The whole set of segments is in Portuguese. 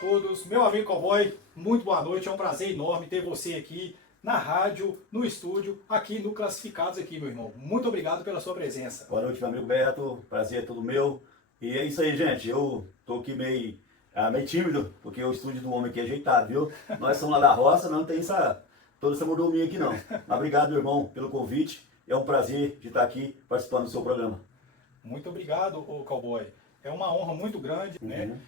todos, meu amigo cowboy, muito boa noite, é um prazer enorme ter você aqui na rádio, no estúdio, aqui no Classificados aqui, meu irmão. Muito obrigado pela sua presença. Boa noite, meu amigo Beto, prazer é todo meu. E é isso aí, gente, eu tô aqui meio tímido, porque o estúdio do homem aqui é ajeitado, viu? Nós somos lá da roça, não tem toda essa mordomia aqui não. Mas obrigado, meu irmão, pelo convite, é um prazer de estar aqui participando do seu programa. Muito obrigado, ô cowboy. É uma honra muito grande, né?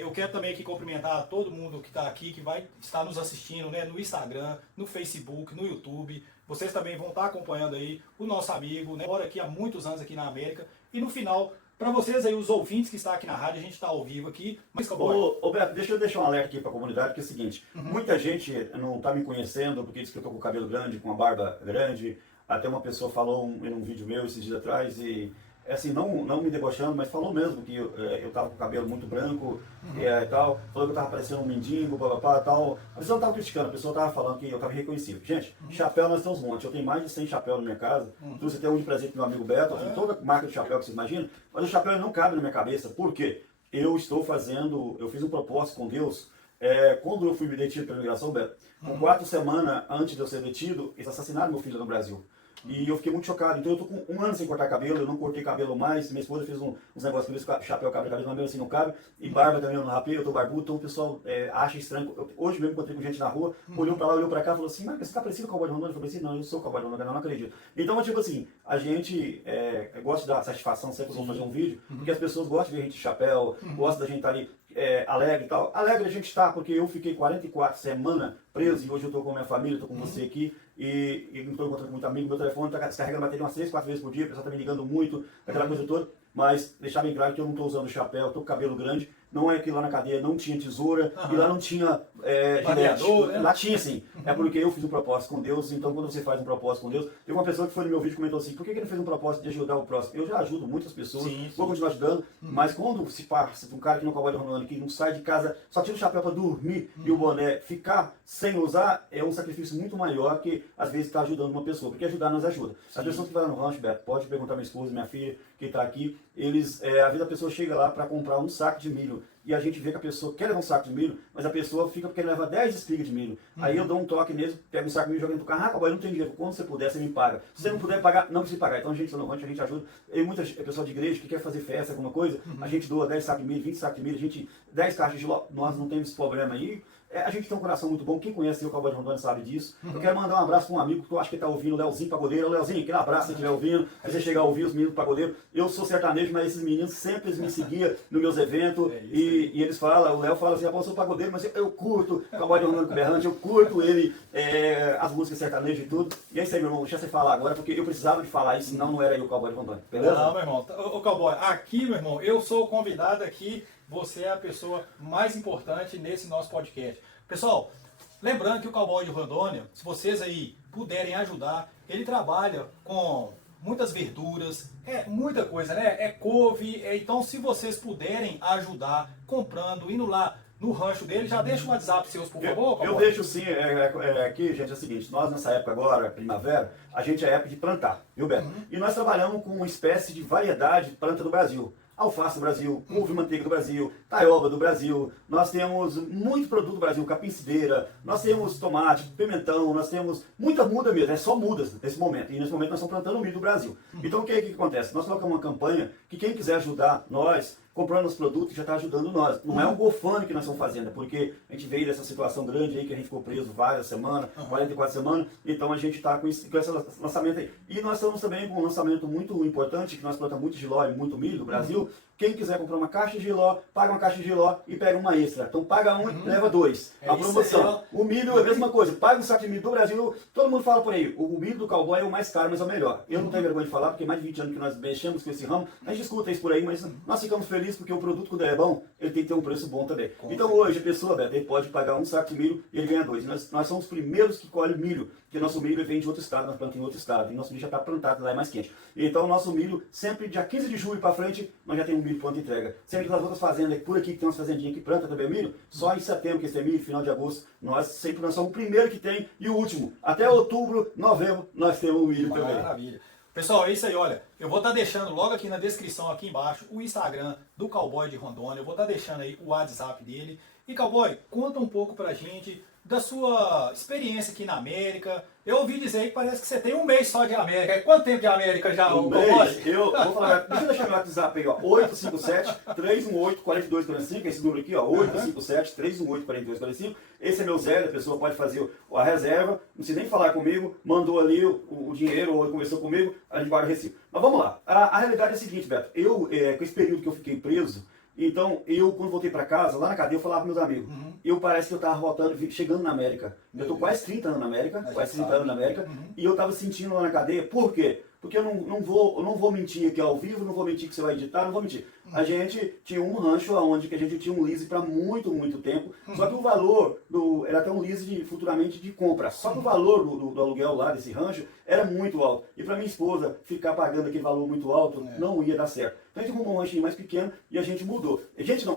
Eu quero também aqui cumprimentar todo mundo que está aqui, que vai estar nos assistindo, né, no Instagram, no Facebook, no YouTube. Vocês também vão estar acompanhando aí o nosso amigo, né, mora aqui há muitos anos aqui na América. E no final, para vocês aí, os ouvintes que estão aqui na rádio, a gente está ao vivo aqui. Mas, ô Beto, deixa eu deixar um alerta aqui para a comunidade, que é o seguinte, muita gente não está me conhecendo porque diz que eu estou com o cabelo grande, com a barba grande. Até uma pessoa falou em um vídeo meu esses dias atrás e... assim, não me debochando, mas falou mesmo que eu tava com o cabelo muito branco e tal, falou que eu tava parecendo um mendigo, papapá, tal. A pessoa não tava criticando, a pessoa tava falando que eu tava reconhecível. Gente, chapéu nós temos um monte, eu tenho mais de 100 chapéus na minha casa, trouxe até um de presente do meu amigo Beto, eu tenho toda marca de chapéu que você imagina, mas o chapéu não cabe na minha cabeça, por quê? Eu fiz um propósito com Deus, quando eu fui me detido pela imigração, Beto, com 4 semanas antes de eu ser detido, eles assassinaram meu filho no Brasil. E eu fiquei muito chocado, então eu tô com 1 ano sem cortar cabelo, eu não cortei cabelo mais, minha esposa fez uns negócios com isso, chapéu cabe, cabelo mesmo assim não cabe, e barba também eu não rapei, eu tô barbudo, então o pessoal acha estranho. Hoje mesmo encontrei com gente na rua, olhou pra lá, olhou pra cá, falou assim, mas você tá parecido com o Cowboy de Rondônia? Eu falei assim, não, eu sou o Cowboy de Rondônia, eu não acredito. Então, tipo assim, a gente gosta de dar satisfação sempre que vamos fazer um vídeo, porque as pessoas gostam de ver a gente de chapéu, gostam da gente estar ali alegre e tal. Alegre a gente está, porque eu fiquei 44 semanas preso e hoje eu estou com a minha família, estou com você aqui e não estou encontrando com muito amigo, meu telefone está descarregando a bateria umas 3, 4 vezes por dia, o pessoal está me ligando muito, aquela coisa toda, mas deixar bem claro que eu não estou usando chapéu, estou com cabelo grande, não é que lá na cadeia não tinha tesoura e lá não tinha variador, né? Lá tinha sim, é porque eu fiz um propósito com Deus, então quando você faz um propósito com Deus, tem uma pessoa que foi no meu vídeo e comentou assim, por que ele fez um propósito de ajudar o próximo? Eu já ajudo muitas pessoas, vou continuar ajudando, mas quando se passa um cara que não acabou de Rondônia, que não sai de casa, só tira o chapéu para dormir e o boné, ficar sem usar é um sacrifício muito maior que às vezes está ajudando uma pessoa, porque ajudar nos ajuda. As pessoas que vão no rancho, Beto, pode perguntar minha esposa, minha filha, que está aqui, às vezes a pessoa chega lá para comprar um saco de milho e a gente vê que a pessoa quer levar um saco de milho, mas a pessoa fica porque leva 10 espigas de milho. Aí eu dou um toque mesmo, pego um saco de milho, jogo dentro do carro, Cowboy, não tem dinheiro, quando você puder, você me paga. Se você não puder pagar, não precisa pagar. Então a gente no rancho, a gente ajuda. E muita pessoa de igreja que quer fazer festa, alguma coisa, a gente doa 10 sacos de milho, 20 sacos de milho, 10 caixas de ló, nós não temos esse problema aí. A gente tem um coração muito bom, quem conhece o Cowboy de Rondônia sabe disso. Eu quero mandar um abraço para um amigo que eu acho que está ouvindo, o Leozinho Pagodeiro. Leozinho, aquele abraço se estiver ouvindo, se você chegar a ouvir os meninos do Pagodeiro. Eu sou sertanejo, mas esses meninos sempre me seguiam nos meus eventos e eles falam, o Léo fala assim, eu sou pagodeiro, mas eu curto o Cowboy de Rondônia com o Berrante, eu curto ele, as músicas sertanejas e tudo. E é isso aí, meu irmão, deixa você falar agora, porque eu precisava de falar isso, senão não era eu o Cowboy de Rondônia, beleza? Não, meu irmão, ô Cowboy, aqui, meu irmão, eu sou o convidado aqui, você é a pessoa mais importante nesse nosso podcast. Pessoal, lembrando que o Cowboy de Rondônia, se vocês aí puderem ajudar, ele trabalha com muitas verduras, muita coisa, né? Couve, então se vocês puderem ajudar comprando, indo lá no rancho dele, já deixa o WhatsApp seus, por favor, Cowboy. Eu deixo sim, aqui, gente, é o seguinte, nós nessa época agora, primavera, a gente é época de plantar, viu, Beto? E nós trabalhamos com uma espécie de variedade de planta do Brasil. Alface do Brasil, couve manteiga do Brasil, taioba do Brasil, nós temos muito produto do Brasil, capim-cideira, nós temos tomate, pimentão, nós temos muita muda mesmo, só mudas nesse momento. E nesse momento nós estamos plantando milho do Brasil. Então o que acontece? Nós colocamos uma campanha que quem quiser ajudar nós, comprando os produtos, já está ajudando nós. Não é um GoFundMe que nós estamos fazendo, porque a gente veio dessa situação grande aí, que a gente ficou preso várias semanas, 44 semanas, então a gente está com esse lançamento aí. E nós estamos também com um lançamento muito importante, que nós plantamos muito giló e muito milho do Brasil. Quem quiser comprar uma caixa de giló, paga uma caixa de giló e pega uma extra. Então paga um e leva 2. A promoção. O milho é a mesma coisa. Paga um saco de milho do Brasil. Todo mundo fala por aí. O milho do Cowboy é o mais caro, mas é o melhor. Eu não tenho vergonha de falar, porque mais de 20 anos que nós mexemos com esse ramo. A gente escuta isso por aí, mas nós ficamos felizes porque o produto, quando é bom, ele tem que ter um preço bom também. Então hoje a pessoa, Beto, ele pode pagar um saco de milho e ele ganha 2. Nós somos os primeiros que colhem milho, porque nosso milho vem de outro estado, nós plantamos em outro estado. E nosso milho já está plantado, lá é mais quente. Então nosso milho, sempre dia 15 de julho para frente, nós já temos um milho pronto e entrega. Sempre que as outras fazendas, por aqui que tem umas fazendinhas que planta também milho, só em setembro que esse é milho, final de agosto, nós somos o primeiro que tem e o último. Até outubro, novembro, nós temos o milho também. Maravilha. Pessoal, é isso aí, olha. eu vou estar deixando logo aqui na descrição, aqui embaixo, o Instagram do Cowboy de Rondônia. Eu vou estar deixando aí o WhatsApp dele. E Cowboy, conta um pouco pra gente da sua experiência aqui na América. Eu ouvi dizer que parece que você tem um mês só de América. Quanto tempo de América já, Um mês? Eu vou falar, deixa eu deixar meu WhatsApp aí, ó, 857-318-4245, esse número aqui, ó, 857-318-4245. Esse é meu Zé, a pessoa pode fazer a reserva, não precisa nem falar comigo, mandou ali o dinheiro ou conversou comigo, a gente guarda o recibo. Mas vamos lá, a realidade é a seguinte, Beto, com esse período que eu fiquei preso, então, quando voltei para casa, lá na cadeia, eu falava para meus amigos, parece que eu estava voltando, chegando na América. Eu estou quase 30 anos na América, e eu estava sentindo lá na cadeia, por quê? Porque eu não vou mentir aqui ao vivo, não vou mentir que você vai editar, não vou mentir. A gente tinha um rancho onde que a gente tinha um lease para muito, muito tempo, só que o valor era até um lease futuramente de compra, só que o valor do aluguel lá desse rancho era muito alto. E para minha esposa ficar pagando aquele valor muito alto não ia dar certo. Então a gente arrumou um ranchinho mais pequeno e a gente mudou.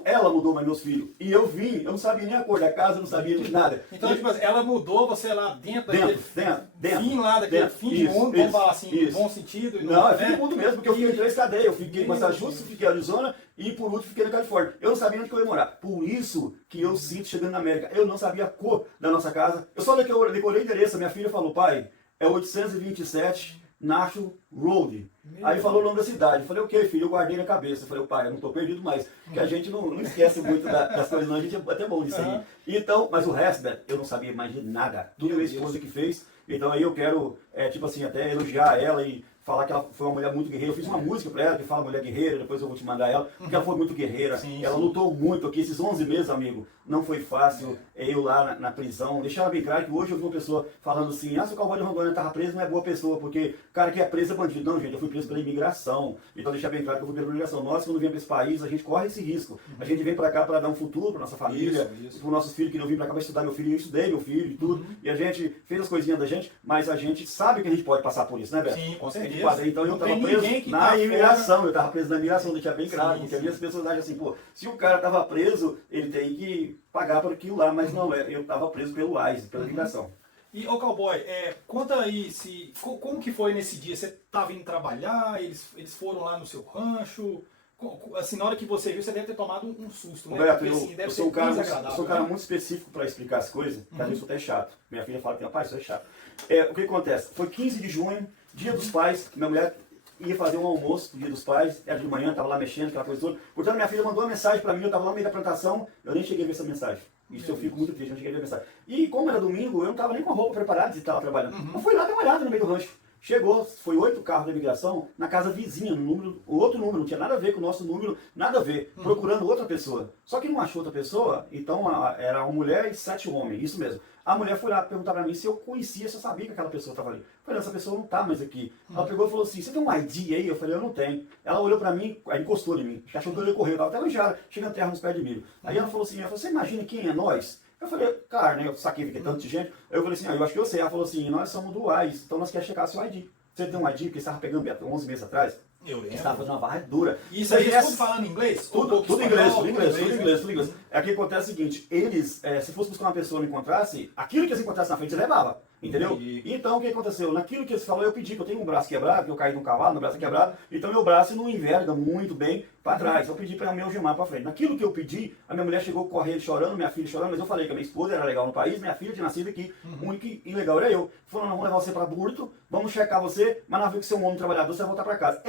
Ela mudou, mas meus filhos. E eu não sabia nem a cor da casa, não sabia de nada. Então, tipo assim, ela mudou você lá dentro daquele fim lá, daquele fim de Isso, mundo, vamos falar assim, bom sentido. Não, é fim do mundo mesmo, porque eu fiquei em 3 cadeias. Eu fiquei em Massachusetts, fiquei em Arizona e por último fiquei na Califórnia. Eu não sabia onde que eu ia morar. Por isso que eu sinto chegando na América. Eu não sabia a cor da nossa casa. Eu só decorei o endereço. Minha filha falou, pai, é 827 Nashville Road. Aí falou o nome da cidade. Eu falei, o que, filho? Eu guardei na cabeça. Eu falei, pai, eu não estou perdido mais. Porque a gente não esquece muito das coisas, não. A gente é até bom nisso aí. Então, mas o resto, eu não sabia mais de nada. Tudo minha esposa que fez. Então aí eu quero, tipo assim, até elogiar ela e falar que ela foi uma mulher muito guerreira. Eu fiz uma música pra ela que fala mulher guerreira, depois eu vou te mandar ela, porque ela foi muito guerreira. Ela lutou muito aqui, esses 11 meses, amigo. Não foi fácil. Eu lá na prisão. Deixar ela bem claro que hoje eu vi uma pessoa falando assim, se o Cowboy de Rondônia estava preso, não é boa pessoa, porque o cara que é preso é bandido. Não, gente, eu fui preso pela imigração. Então deixar bem claro que eu fui pela imigração. Nós, quando viemos para esse país, a gente corre esse risco. A gente vem para cá para dar um futuro para nossa família, para os nossos filhos que não vêm para cá para estudar. Meu filho, eu estudei meu filho e tudo. E a gente fez as coisinhas da gente, mas a gente sabe que a gente pode passar por isso, né, Beto? Sim, com certeza. Então eu estava preso na imigração. Eu estava preso na imigração, deixar bem claro. Porque as pessoas acham assim, pô, se o cara estava preso, ele tem que pagar por aquilo lá, mas não, eu estava preso pelo ICE, pela imigração. E, ô Cowboy, conta aí, como que foi nesse dia? Você estava indo trabalhar, eles foram lá no seu rancho, assim, na hora que você viu, você deve ter tomado um susto, né? Roberto, porque, assim, eu sou um cara muito específico para explicar as coisas, que às vezes eu sou até chato. Minha filha fala que, rapaz, isso é chato. O que acontece? Foi 15 de junho, dia dos pais, minha mulher ia fazer um almoço no dia dos pais, era de manhã, estava lá mexendo, aquela coisa toda. Portanto, minha filha mandou uma mensagem para mim, eu estava lá no meio da plantação, eu nem cheguei a ver essa mensagem. Isso eu fico muito triste, eu não cheguei a ver a mensagem. E como era domingo, eu não estava nem com a roupa preparada de estar trabalhando. Eu fui lá dar uma olhada no meio do rancho. Chegou, foi 8 carros da imigração na casa vizinha, outro número, não tinha nada a ver com o nosso número, nada a ver, procurando outra pessoa. Só que não achou outra pessoa, então era uma mulher e 7 homens, isso mesmo. A mulher foi lá perguntar pra mim se eu conhecia, se eu sabia que aquela pessoa estava ali. Eu falei, essa pessoa não tá mais aqui. Ela pegou e falou assim, você tem um ID aí? Eu falei, eu não tenho. Ela olhou pra mim, aí encostou em mim, achou que eu ia correr, eu tava até elogiado, chegando terra nos pés de milho. Aí ela falou assim, você imagina quem é nós? Eu falei, cara, né, eu saquei, fiquei tanto de gente. Aí eu falei assim, eu acho que eu sei. Ela falou assim, nós somos do ICE, então nós queremos checar seu ID. Você tem um ID que estava pegando 11 meses atrás? Eu lembro. Estava fazendo uma varredura. Isso aí, tudo falando inglês? Tudo inglês. Tudo inglês. Aqui acontece o seguinte, eles, se fosse buscar uma pessoa e não encontrasse, aquilo que eles encontrassem na frente, você levava. Entendeu? Então, o que aconteceu? Naquilo que eles falaram, eu pedi, que eu tenho um braço quebrado, que eu caí de um cavalo, meu braço é quebrado, então meu braço não enverga muito bem para trás. Eu pedi para me algemar para frente. Naquilo que eu pedi, a minha mulher chegou correndo, chorando, minha filha chorando, mas eu falei que a minha esposa era legal no país, minha filha tinha nascido aqui, o único ilegal era eu. Falou, não, vamos levar você para Burto, vamos checar você, mas na vez que você é um homem trabalhador, você vai voltar para casa.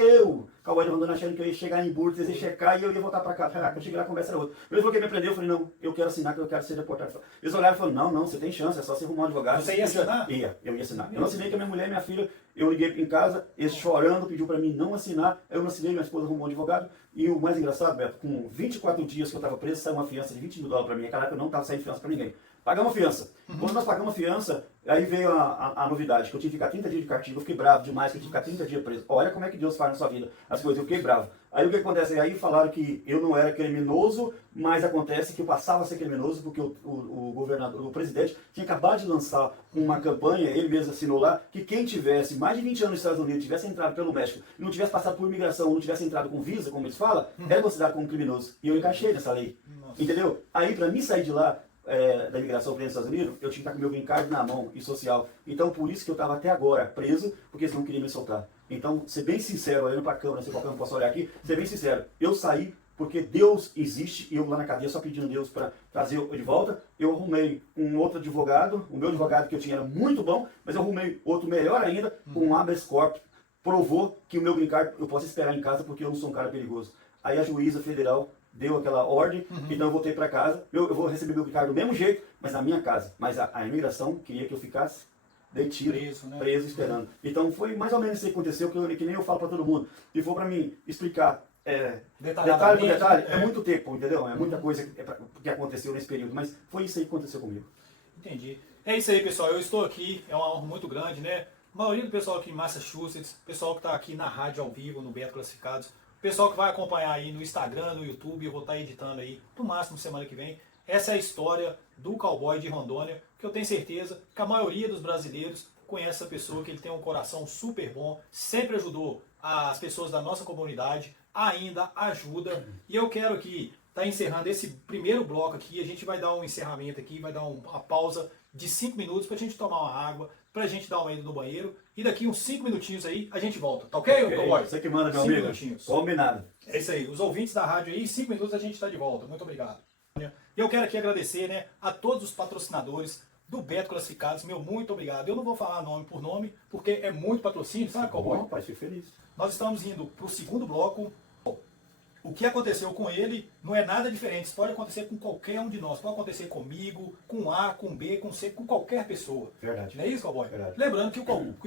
Cowboy de Rondônia, achando que eu ia chegar em Burto, eles iam checar e eu ia voltar para casa. Caraca, eu cheguei lá, a conversa era outra. Ele falou que me prendeu, eu falei, não, eu quero assinar, que eu quero ser deportado. Eles olharam e falaram, não, você tem chance, é só você arrumar um advogado. Você ia assinar? Eu ia assinar. Eu não assinei que a minha mulher e minha filha, eu liguei em casa, eles chorando, pediu para mim não assinar, eu não assinei, minha esposa arrumou um advogado, e o mais engraçado, Beto, com 24 dias que eu estava preso, saiu uma fiança de $20 mil para mim, caraca, eu não estava saindo fiança para ninguém. Pagamos a fiança. Quando nós pagamos a fiança, aí veio a novidade, que eu tinha que ficar 30 dias de castigo, eu fiquei bravo demais, que eu tinha que ficar 30 dias preso. Olha como é que Deus faz na sua vida, as coisas, eu fiquei bravo. Aí o que acontece? Aí falaram que eu não era criminoso, mas acontece que eu passava a ser criminoso, porque o governador, o presidente, tinha acabado de lançar uma campanha, ele mesmo assinou lá, que quem tivesse mais de 20 anos nos Estados Unidos, tivesse entrado pelo México, e não tivesse passado por imigração, não tivesse entrado com visa, como eles falam, era considerado como criminoso. E eu encaixei nessa lei. Entendeu? Aí para mim sair de lá, da imigração para os Estados Unidos, eu tinha que estar com o meu green card na mão e social. Então por isso que eu estava até agora preso, porque eles não queriam me soltar. Então, ser bem sincero, olhando para a câmera, se qualquer um possa olhar aqui, ser bem sincero, eu saí porque Deus existe e eu lá na cadeia só pedindo a Deus para trazer eu de volta. Eu arrumei um outro advogado, o meu advogado que eu tinha era muito bom, mas eu arrumei outro melhor ainda, com um habeas corpus, provou que o meu green card eu posso esperar em casa porque eu não sou um cara perigoso. Aí a juíza federal deu aquela ordem, então eu voltei para casa, eu vou receber meu green card do mesmo jeito, mas na minha casa. Mas a imigração queria que eu ficasse detido, preso esperando. Então foi mais ou menos isso que aconteceu, que nem eu falo para todo mundo. E for para mim explicar detalhe por detalhe, é muito tempo, entendeu? É muita coisa que aconteceu nesse período, mas foi isso aí que aconteceu comigo. Entendi. É isso aí, pessoal. Eu estou aqui, é uma honra muito grande, né? A maioria do pessoal aqui em Massachusetts, pessoal que está aqui na rádio ao vivo, no Beto Classificados, pessoal que vai acompanhar aí no Instagram, no YouTube, eu vou estar editando aí, no máximo semana que vem. Essa é a história do cowboy de Rondônia, que eu tenho certeza que a maioria dos brasileiros conhece essa pessoa, que ele tem um coração super bom, sempre ajudou as pessoas da nossa comunidade, ainda ajuda. E eu quero aqui estar encerrando esse primeiro bloco aqui, a gente vai dar um encerramento aqui, vai dar uma pausa de 5 minutos para a gente tomar uma água, para a gente dar uma ida no banheiro, e daqui uns 5 minutinhos aí a gente volta, tá ok, cowboy? Você que manda, meu 5 amigo. minutinhos. Combinado. É isso aí, os ouvintes da rádio aí, 5 minutos a gente está de volta, muito obrigado. E eu quero aqui agradecer, né, a todos os patrocinadores do Beto Classificados, meu muito obrigado. Eu não vou falar nome por nome, porque é muito patrocínio, sabe, cowboy? Bom, rapaz, fico feliz. Nós estamos indo para o segundo bloco. O que aconteceu com ele não é nada diferente. Isso pode acontecer com qualquer um de nós. Pode acontecer comigo, com A, com B, com C, com qualquer pessoa. Verdade. Não é isso, cowboy? Verdade. Lembrando que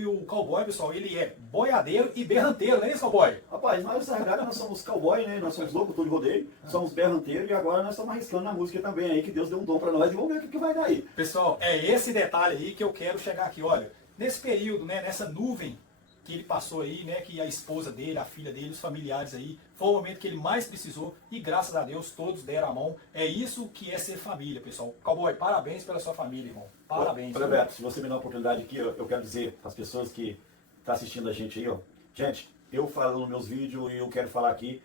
o cowboy, pessoal, ele é boiadeiro e berranteiro, não é isso, cowboy? Rapaz, nós, na verdade, nós somos cowboy, né? Nós somos locutor de rodeio, somos berranteiros e agora nós estamos arriscando na música também aí, que Deus deu um dom para nós e vamos ver o que vai dar aí. Pessoal, é esse detalhe aí que eu quero chegar aqui. Olha, nesse período, né, nessa nuvem que ele passou aí, né, que a esposa dele, a filha dele, os familiares aí, foi o momento que ele mais precisou e graças a Deus todos deram a mão. É isso que é ser família, pessoal. Cowboy, parabéns pela sua família, irmão. Parabéns. Olha, Beto, se você me dá uma oportunidade aqui, eu quero dizer para as pessoas que estão assistindo a gente aí, ó. Gente, eu falo nos meus vídeos e eu quero falar aqui,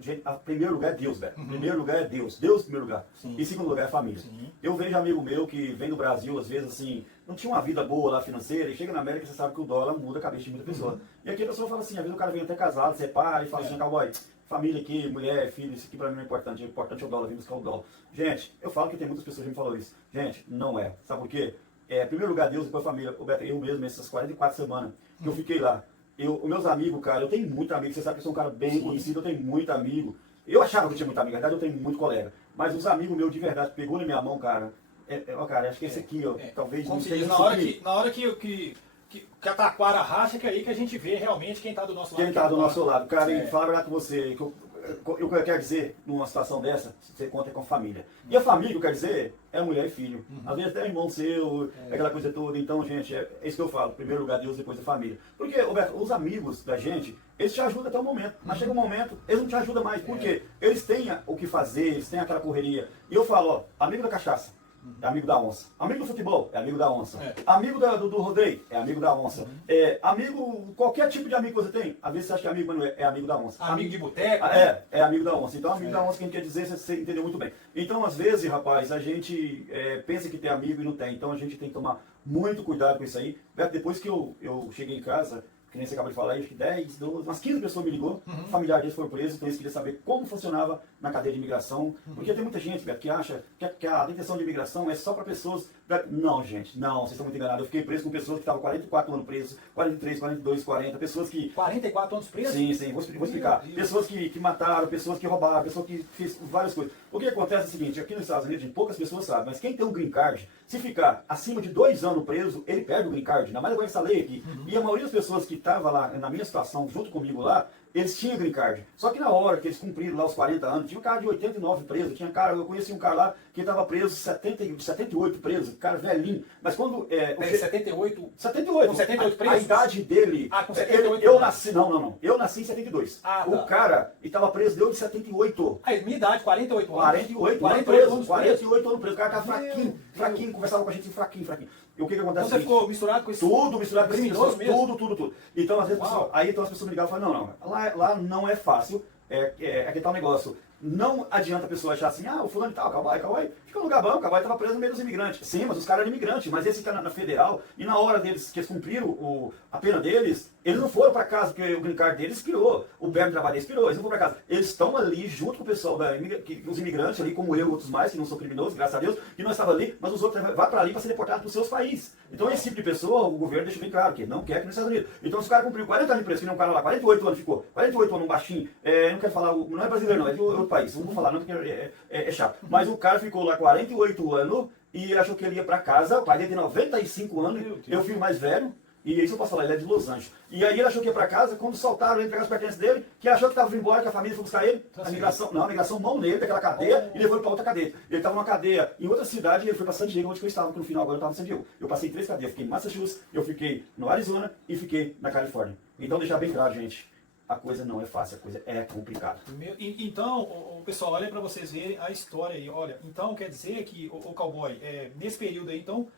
gente, em primeiro lugar é Deus, Beto. Em primeiro lugar é Deus. Deus em primeiro lugar. Sim. E em segundo lugar é família. Sim. Eu vejo amigo meu que vem do Brasil, às vezes assim, não tinha uma vida boa lá financeira, e chega na América, você sabe que o dólar muda a cabeça de muita pessoa. E aqui a pessoa fala assim, às vezes o cara vem até casado, separa e fala assim, cowboy, família aqui, mulher, filho, isso aqui pra mim não é importante. O importante é o dólar, vem buscar o dólar. Gente, eu falo que tem muitas pessoas que me falam isso. Gente, não é. Sabe por quê? Em primeiro lugar Deus, depois a família. Eu mesmo, essas 44 semanas que eu fiquei lá. Os meus amigos, cara, eu tenho muito amigo, você sabe que eu sou um cara bem conhecido, eu tenho muito amigo. Eu achava que eu tinha muito amigo, na verdade eu tenho muito colega. Mas os amigos meus de verdade pegou na minha mão, cara. Cara, acho que esse aqui, ó, talvez Como não se seja diz, na hora que a taquara racha, que é aí que a gente vê realmente quem está do nosso lado. quem está do nosso lado. Cara, e É. falar a verdade com você, que eu quero dizer, numa situação dessa, você conta com a família. E a família, eu quero dizer, é mulher e filho. Às vezes até irmão seu, aquela coisa toda. Então, gente, é isso que eu falo. Primeiro lugar, Deus, depois a família. Porque, Roberto, os amigos da gente, eles te ajudam até o momento. Mas chega um momento, eles não te ajudam mais. Por quê? Eles têm o que fazer, eles têm aquela correria. E eu falo, ó, amigo da cachaça. É amigo da onça. Amigo do futebol, é amigo da onça. Amigo do rodeio, é amigo da onça. Amigo, qualquer tipo de amigo que você tem, às vezes você acha que é amigo, mas não é, é amigo da onça. Amigo de boteco. É amigo da onça. Então, amigo da onça, quem quer dizer, você entendeu muito bem. Então, às vezes, rapaz, a gente pensa que tem amigo e não tem. Então, a gente tem que tomar muito cuidado com isso aí. Depois que eu cheguei em casa, que nem você acabou de falar, acho que 10, 12, umas 15 pessoas me ligou, familiares deles foram presos, então eles queriam saber como funcionava na cadeia de imigração, porque tem muita gente, Beto, que acha que a detenção de imigração é só para pessoas... Não, gente, não, vocês estão muito enganados. Eu fiquei preso com pessoas que estavam 44 anos presos, 43, 42, 40, pessoas que... 44 anos presos? Sim, vou explicar. Pessoas que mataram, pessoas que roubaram, pessoas que fez várias coisas. O que acontece é o seguinte, aqui nos Estados Unidos, poucas pessoas sabem, mas quem tem um green card, se ficar acima de 2 anos preso, ele perde o green card, ainda mais agora essa lei aqui. E a maioria das pessoas que estavam lá, na minha situação, junto comigo lá, eles tinham green card. Só que na hora que eles cumpriram lá os 40 anos, tinha um cara de 89 preso, eu conheci um cara lá que estava preso, 78 preso, cara velhinho. Mas quando... 78? 78. Com 78 presos? A idade dele... Com 78 eu nasci... Não. Eu nasci em 72. Tá. O cara estava preso desde 78. Minha idade, 48 anos. 48 anos preso. 48 anos preso. O cara estava fraquinho, conversava com a gente fraquinho. E o que acontece? Então você ficou misturado com isso? Tudo misturado com esse criminoso mesmo? Tudo. Então, às vezes, pessoal, então as pessoas me ligavam e falavam, não, lá não é fácil. É que tal negócio. Não adianta a pessoa achar assim, o fulano e tal, cowboy, fica no lugar bom, o cowboy estava preso no meio dos imigrantes. Sim, mas os caras eram imigrantes, mas esse cara na federal, e na hora deles, que eles cumpriram a pena deles, eles não foram para casa, porque o green card deles expirou, o permito de trabalho deles expirou, eles não foram para casa. Eles estão ali junto com o pessoal, os imigrantes ali, como eu e outros mais, que não são criminosos, graças a Deus, que não estavam ali, mas os outros vão para ali para ser deportados para os seus países. Então esse tipo de pessoa, o governo deixa bem claro que não quer que nos Estados Unidos. Então os caras cumpriram 40 anos de preso, que nem um cara lá, 48 anos ficou, 48 anos, um baixinho, não quero falar, não é brasileiro não, é de outro país, não vou falar não, porque é chato. Mas o cara ficou lá 48 anos e achou que ele ia para casa, o pai dele tem 95 anos, eu fui mais velho, e isso eu posso falar, ele é de Los Angeles. E aí ele achou que ia para casa, quando soltaram ele, pegaram os pertences dele, que achou que estava vindo embora, que a família foi buscar ele, a migração mão nele, daquela cadeia, e levou ele para outra cadeia. Ele estava numa cadeia em outra cidade, e ele foi para San Diego, onde eu estava, porque no final agora eu estava em San Diego. Eu passei 3 cadeias, fiquei em Massachusetts, eu fiquei no Arizona e fiquei na Califórnia. Então deixar bem claro, gente, a coisa não é fácil, a coisa é complicada. Então, pessoal, olha para vocês verem a história aí. Olha, então quer dizer que o cowboy, nesse período aí, então,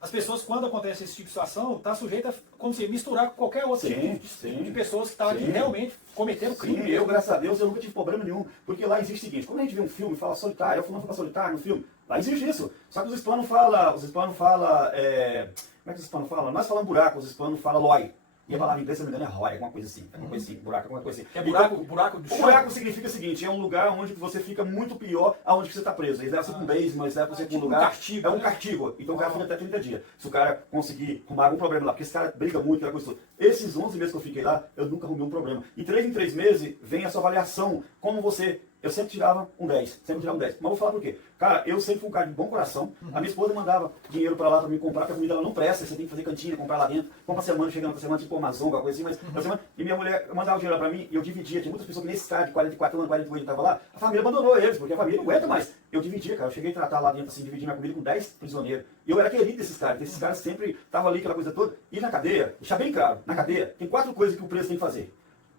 as pessoas, quando acontece esse tipo de situação, tá sujeita a, como se misturar com qualquer outro tipo de pessoas que estão ali realmente cometendo crime. Eu, graças a Deus, eu nunca tive problema nenhum, porque lá existe o seguinte, quando a gente vê um filme e fala solitário, eu fulano foi solitário no filme, lá existe isso. Só que os hispanos falam, como é que os hispanos falam? Nós falamos buraco, os hispanos falam loi. E a palavra em inglês, se não me engano, é ROI, alguma coisa assim. Alguma coisa assim, buraco, alguma coisa assim. É buraco do chão? O buraco significa o seguinte, é um lugar onde você fica muito pior aonde que você está preso. Eles levam você para um basement, eles levam você para um lugar... Castigo, é um castigo. Então o cara fica até 30 dias. Se o cara conseguir arrumar algum problema lá, porque esse cara briga muito, aquela coisa toda. Esses 11 meses que eu fiquei lá, eu nunca arrumei um problema. E 3 em 3 meses vem a sua avaliação, como você... Eu sempre tirava um 10, sempre tirava um 10. Mas vou falar por quê. Cara, eu sempre fui um cara de bom coração. A minha esposa mandava dinheiro pra lá pra me comprar, porque a comida ela não presta, você tem que fazer cantina, comprar lá dentro. Compra semana, chegando pra semana, tipo Amazon, alguma coisa assim, mas e minha mulher mandava o dinheiro lá pra mim, e eu dividia. Tinha muitas pessoas que nesse cara de 44 anos, 48 que tava lá, a família abandonou eles, porque a família não aguenta mais. Eu dividia, cara. Eu cheguei a tratar lá dentro, assim, dividir minha comida com 10 prisioneiros. E eu era querido desses caras, porque esses caras sempre estavam ali, aquela coisa toda. E na cadeia, deixar bem claro, na cadeia, tem 4 coisas que o preso tem que fazer: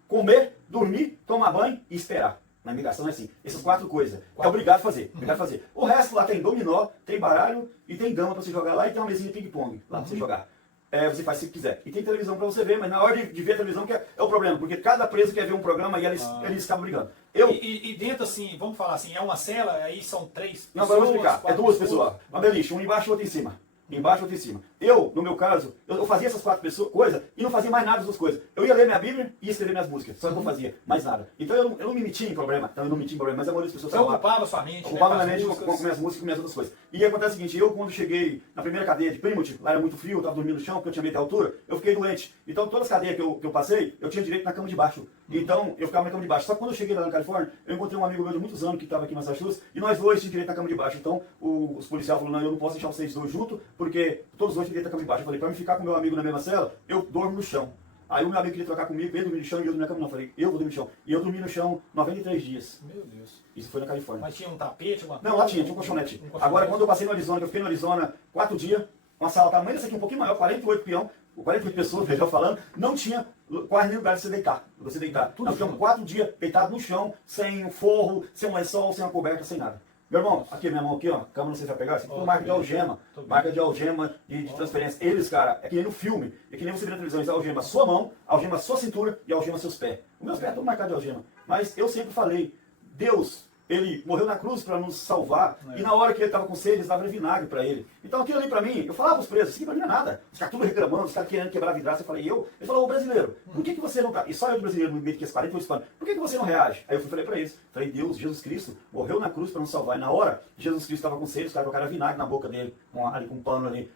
comer, dormir, tomar banho e esperar. Na imigração é assim. Essas 4 coisas. É obrigado a fazer. Obrigado a fazer. O resto lá tem dominó, tem baralho e tem dama para você jogar lá e tem uma mesinha de ping-pong lá para você jogar. Você faz se quiser. E tem televisão para você ver, mas na hora de ver a televisão que é o problema, porque cada preso quer ver um programa e eles acabam brigando. E dentro assim, vamos falar assim, é uma cela, aí são 3 pessoas. Não, agora eu vou explicar. É 2 pessoas. Uma beliche, um embaixo e outro em cima. Embaixo, outro em cima. Eu, no meu caso, eu fazia essas 4 coisas e não fazia mais nada das 2 coisas. Eu ia ler minha Bíblia e ia escrever minhas músicas. Só que eu não fazia mais nada. Então eu não me metia em problema. Então eu não me metia em problema. Mas a maioria das pessoas... Você ocupava sua mente. Ocupava minha mente com minhas músicas e com minhas outras coisas. E acontece o seguinte, eu quando cheguei na primeira cadeia de Plymouth, lá era muito frio, eu estava dormindo no chão, porque eu tinha medo de altura, eu fiquei doente. Então todas as cadeias que eu passei, eu tinha direito na cama de baixo. Então eu ficava na cama de baixo. Só que quando eu cheguei lá na Califórnia, eu encontrei um amigo meu de muitos anos que estava aqui em Massachusetts, e nós 2 tínhamos direito na cama de baixo. Então os policiais falaram, não, eu não posso deixar vocês 2 juntos, porque todos os 2 têm direito na cama de baixo. Eu falei, para me ficar com meu amigo na mesma cela, eu dormo no chão. Aí o meu amigo queria trocar comigo, ele dormir no chão e eu dormi na cama. Não, eu falei, eu vou dormir no chão. E eu dormi no chão 93 dias. Meu Deus. Isso foi na Califórnia. Mas tinha um tapete, uma... Não, lá tinha um colchonete. Agora, quando eu passei no Arizona, que eu fiquei no Arizona 4 dias, uma sala tamanho dessa aqui, um pouquinho maior, 48 peão, 48 pessoas, melhor falando, não tinha quase nem lugar de você deitar. Você deitar. Tudo nós ficamos 4 dias deitados no chão, sem forro, sem um lençol, sem uma coberta, sem nada. Meu irmão, aqui, minha mão aqui, ó, câmera não sei se vai pegar, isso aqui foi marca de algema, marca de algema de transferência. Eles, cara, é que nem no filme, é que nem você vê na televisão, eles algema a sua mão, algema a sua cintura e algema seus pés. Os meus pés estão marcados de algema. Mas eu sempre falei, Deus, ele morreu na cruz para nos salvar, e na hora que ele estava com sede, eles davam vinagre para ele. Então aquilo ali para mim, eu falava para os presos, isso aqui para mim não é nada. Os caras tudo reclamando, os caras querendo quebrar a vidraça. Eu falei, ele falou, ô brasileiro, por que você não tá? E só eu de brasileiro no meio que esse 48 hispanos, por que você não reage? Aí eu falei para eles, falei, Deus, Jesus Cristo, morreu na cruz para nos salvar. E na hora, Jesus Cristo estava com sede, os caras colocaram vinagre na boca dele, com um pano ali.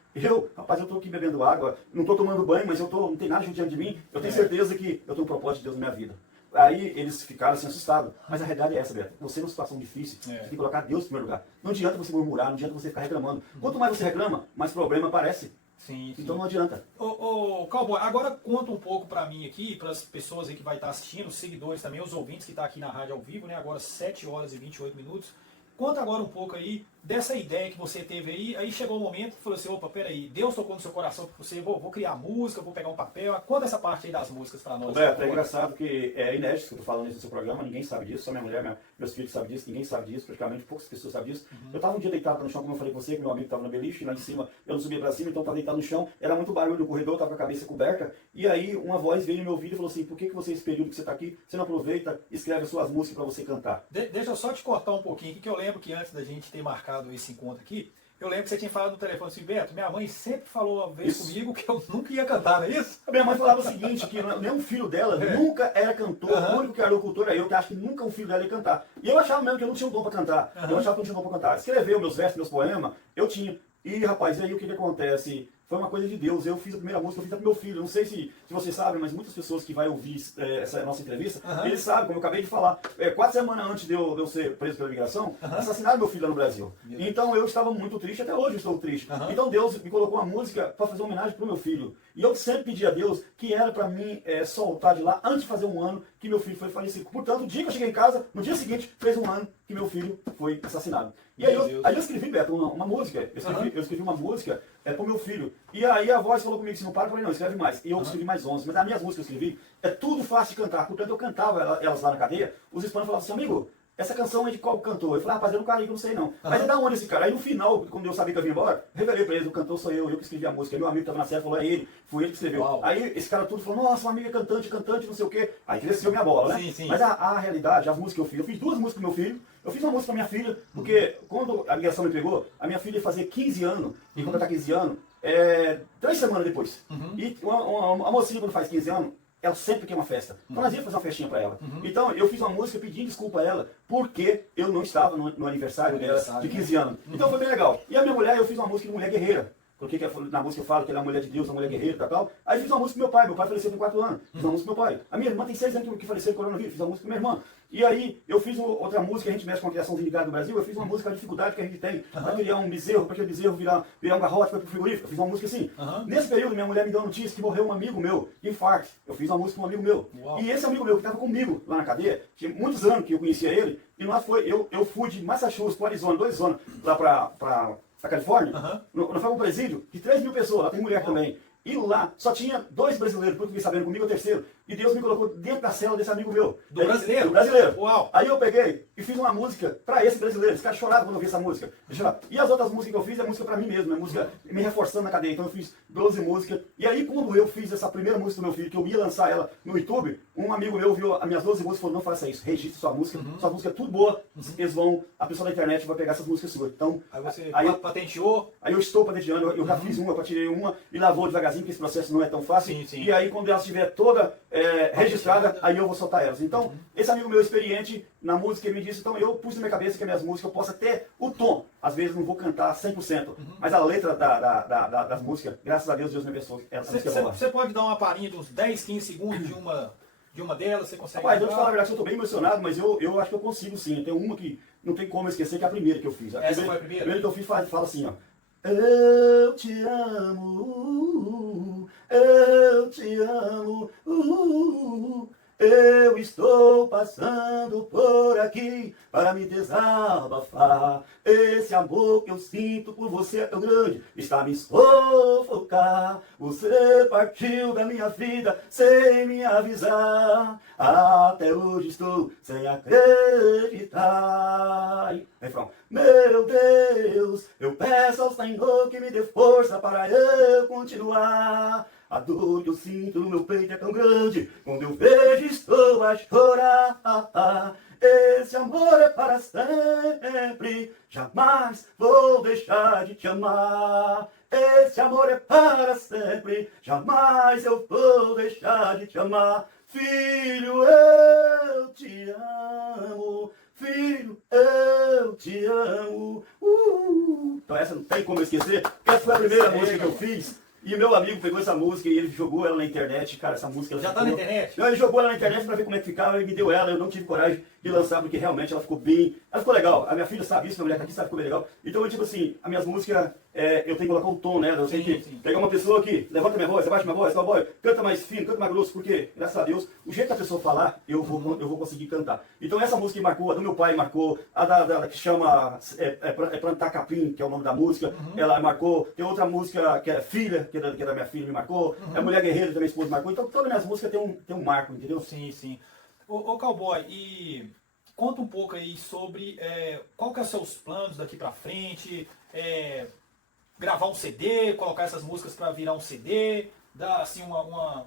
Rapaz, eu estou aqui bebendo água, não estou tomando banho, mas não tem nada diante de mim, eu tenho certeza que eu tenho um propósito de Deus na minha vida. Aí eles ficaram assim assustados. Mas a realidade é essa, Beto. Você numa situação difícil, você tem que colocar Deus em primeiro lugar. Não adianta você murmurar, não adianta você ficar reclamando. Quanto mais você reclama, mais problema aparece. Sim. Então não adianta. Ô, Cowboy, agora conta um pouco pra mim aqui, para as pessoas aí que vai estar assistindo, os seguidores também, os ouvintes que estão aqui na rádio ao vivo, né? Agora 7 horas e 28 minutos. Conta agora um pouco aí dessa ideia que você teve aí chegou o momento que falou assim, opa, peraí, Deus tocou no seu coração para você, vou criar música, vou pegar um papel. Conta essa parte aí das músicas para nós. Roberto, é engraçado que é inédito que eu tô falando isso no seu programa, ninguém sabe disso, só minha mulher, meus filhos sabem disso, ninguém sabe disso, praticamente poucas pessoas sabem disso. Eu estava um dia deitado no chão, como eu falei com você, que meu amigo estava no beliche, lá em cima, eu não subia para cima, então estava deitado no chão, era muito barulho no corredor, estava com a cabeça coberta, e aí uma voz veio no meu ouvido e falou assim, por que você, esse período que você está aqui, você não aproveita, escreve as suas músicas para você cantar? Deixa eu só te cortar um pouquinho aqui, que eu lembro que antes da gente ter marcado esse encontro aqui, eu lembro que você tinha falado no telefone assim, Beto, minha mãe sempre falou uma vez comigo que eu nunca ia cantar, não é isso? A minha mãe falava o seguinte, que nenhum filho dela nunca era cantor, o único que era locutor era eu, que acho que nunca um filho dela ia cantar. E eu achava mesmo que eu não tinha um dom para cantar, eu achava que eu não tinha um dom para cantar. Escrever meus versos, meus poemas, eu tinha. E rapaz, e aí o que acontece? Foi uma coisa de Deus. Eu fiz a primeira música, eu fiz para meu filho. Não sei se vocês sabem, mas muitas pessoas que vão ouvir essa nossa entrevista, eles sabem, como eu acabei de falar. 4 semanas antes de eu ser preso pela imigração, assassinaram meu filho lá no Brasil. Então eu estava muito triste, até hoje eu estou triste. Então Deus me colocou uma música para fazer uma homenagem para o meu filho. E eu sempre pedi a Deus que era para mim soltar de lá antes de fazer um ano que meu filho foi falecido. Portanto, o dia que eu cheguei em casa, no dia seguinte, fez um ano que meu filho foi assassinado. E aí eu escrevi, Beto, uma música. Eu escrevi uma música para o meu filho. E aí a voz falou comigo assim, não para, eu falei, não, escreve mais. E eu escrevi mais 11. Mas as minhas músicas que eu escrevi, é tudo fácil de cantar. Portanto, eu cantava elas lá na cadeia, os hispanos falavam assim, amigo, essa canção é de qual cantor? Eu falei, rapaz, eu não sei não. Mas é da onde esse cara? Aí no final, quando eu sabia que eu vinha embora, revelei pra eles, o cantor sou eu que escrevi a música. Meu amigo estava na série, falou, é ele, foi ele que escreveu. Uau. Aí esse cara tudo falou, nossa, uma amiga é cantante, não sei o quê. Aí cresceu minha bola, né? Sim. Mas a realidade, as músicas que eu fiz 2 músicas pro meu filho, eu fiz uma música pra minha filha, porque quando a ligação me pegou, a minha filha ia fazer 15 anos, e quando ela tá 15 anos, 3 semanas depois. E uma mocinha quando faz 15 anos, ela sempre quer uma festa. Então nós íamos fazer uma festinha pra ela. Então eu fiz uma música pedindo desculpa a ela, porque eu não estava no aniversário dela de 15 anos. Então foi bem legal. E a minha mulher, eu fiz uma música de mulher guerreira. Coloquei que na música eu falo que ela é uma mulher de Deus, uma mulher guerreira e tal. Aí fiz uma música com meu pai faleceu com 4 anos. Fiz uma música com meu pai. A minha irmã tem 6 anos que faleceu com coronavírus, fiz uma música com minha irmã. E aí eu fiz outra música, a gente mexe com a criação de gado no Brasil, eu fiz uma música com a dificuldade que a gente tem para criar um bezerro, para aquele bezerro virar um garrote, para o frigorífico. Eu fiz uma música assim. Nesse período minha mulher me deu a notícia que morreu um amigo meu de infarto. Eu fiz uma música com um amigo meu. Uau. E esse amigo meu que estava comigo lá na cadeia, tinha muitos anos que eu conhecia ele, e nós eu fui de Massachusetts para Arizona, 2 anos, lá para a Califórnia, nós fomos um presídio de 3 mil pessoas, lá tem mulher também. E lá só tinha 2 brasileiros, porque eu fiquei sabendo comigo, o terceiro. E Deus me colocou dentro da cela desse amigo meu. Do brasileiro? Do brasileiro. Uau. Aí eu peguei e fiz uma música pra esse brasileiro. Esse cara chorava quando eu fiz essa música. E as outras músicas que eu fiz é música pra mim mesmo, é música me reforçando na cadeia. Então eu fiz 12 músicas. E aí quando eu fiz essa primeira música do meu filho, que eu ia lançar ela no YouTube, um amigo meu viu as minhas 12 músicas e falou, não faça isso, registre sua música é tudo boa. A pessoa da internet vai pegar essas músicas suas. Então, aí você patenteou? Aí eu estou patenteando, eu já fiz uma, eu tirei uma e lá vou devagarzinho, porque esse processo não é tão fácil. Sim. E aí quando ela estiver toda registrada, aí eu vou soltar elas. Então, esse amigo meu experiente na música, ele me disse, então eu pus na minha cabeça que as minhas músicas eu possa ter o tom. Às vezes não vou cantar 100%, mas a letra das músicas, graças a Deus me abençoou. Você pode dar uma palhinha de uns 10, 15 segundos de uma delas, você consegue? Rapaz, eu vou te falar a verdade, eu estou bem emocionado, mas eu acho que eu consigo sim. Tem uma que não tem como eu esquecer, que é a primeira que eu fiz. Essa foi a primeira? A primeira que eu fiz fala assim, ó. Eu te amo, eu te amo, eu estou passando por aqui para me desabafar. Esse amor que eu sinto por você é tão grande, está a me sufocar. Você partiu da minha vida sem me avisar. Até hoje estou sem acreditar. Refrão. Meu Deus, eu peço ao Senhor que me dê força para eu continuar. A dor que eu sinto no meu peito é tão grande, quando eu vejo estou a chorar. Esse amor é para sempre, jamais vou deixar de te amar. Esse amor é para sempre, jamais eu vou deixar de te amar. Filho, eu te amo, filho, eu te amo. Então essa não tem como eu esquecer, porque essa foi a primeira música que eu fiz. E o meu amigo pegou essa música e ele jogou ela na internet. Cara, essa música... Já tá na internet? Não, ele jogou ela na internet pra ver como é que ficava e me deu ela. Eu não tive coragem e lançar, porque realmente ela ficou bem, ela ficou legal. A minha filha sabe isso, minha mulher tá aqui sabe que ficou bem legal. Então, eu, tipo assim, as minhas músicas, eu tenho que colocar um tom, né? Eu sei que pegar uma pessoa que levanta minha voz, abaixa minha voz, cowboy, canta mais fino, canta mais grosso, porque, graças a Deus, o jeito da pessoa falar, eu vou conseguir cantar. Então, essa música que marcou, a do meu pai marcou, a da que chama Plantar Capim, que é o nome da música, ela marcou. Tem outra música que é Filha, que é da minha filha, me marcou. A Mulher Guerreira, da minha esposa, marcou. Então, todas as minhas músicas tem um marco, entendeu? Sim, sim. Ô Cowboy, e conta um pouco aí sobre qual que é os seus planos daqui pra frente, gravar um CD, colocar essas músicas para virar um CD, dar assim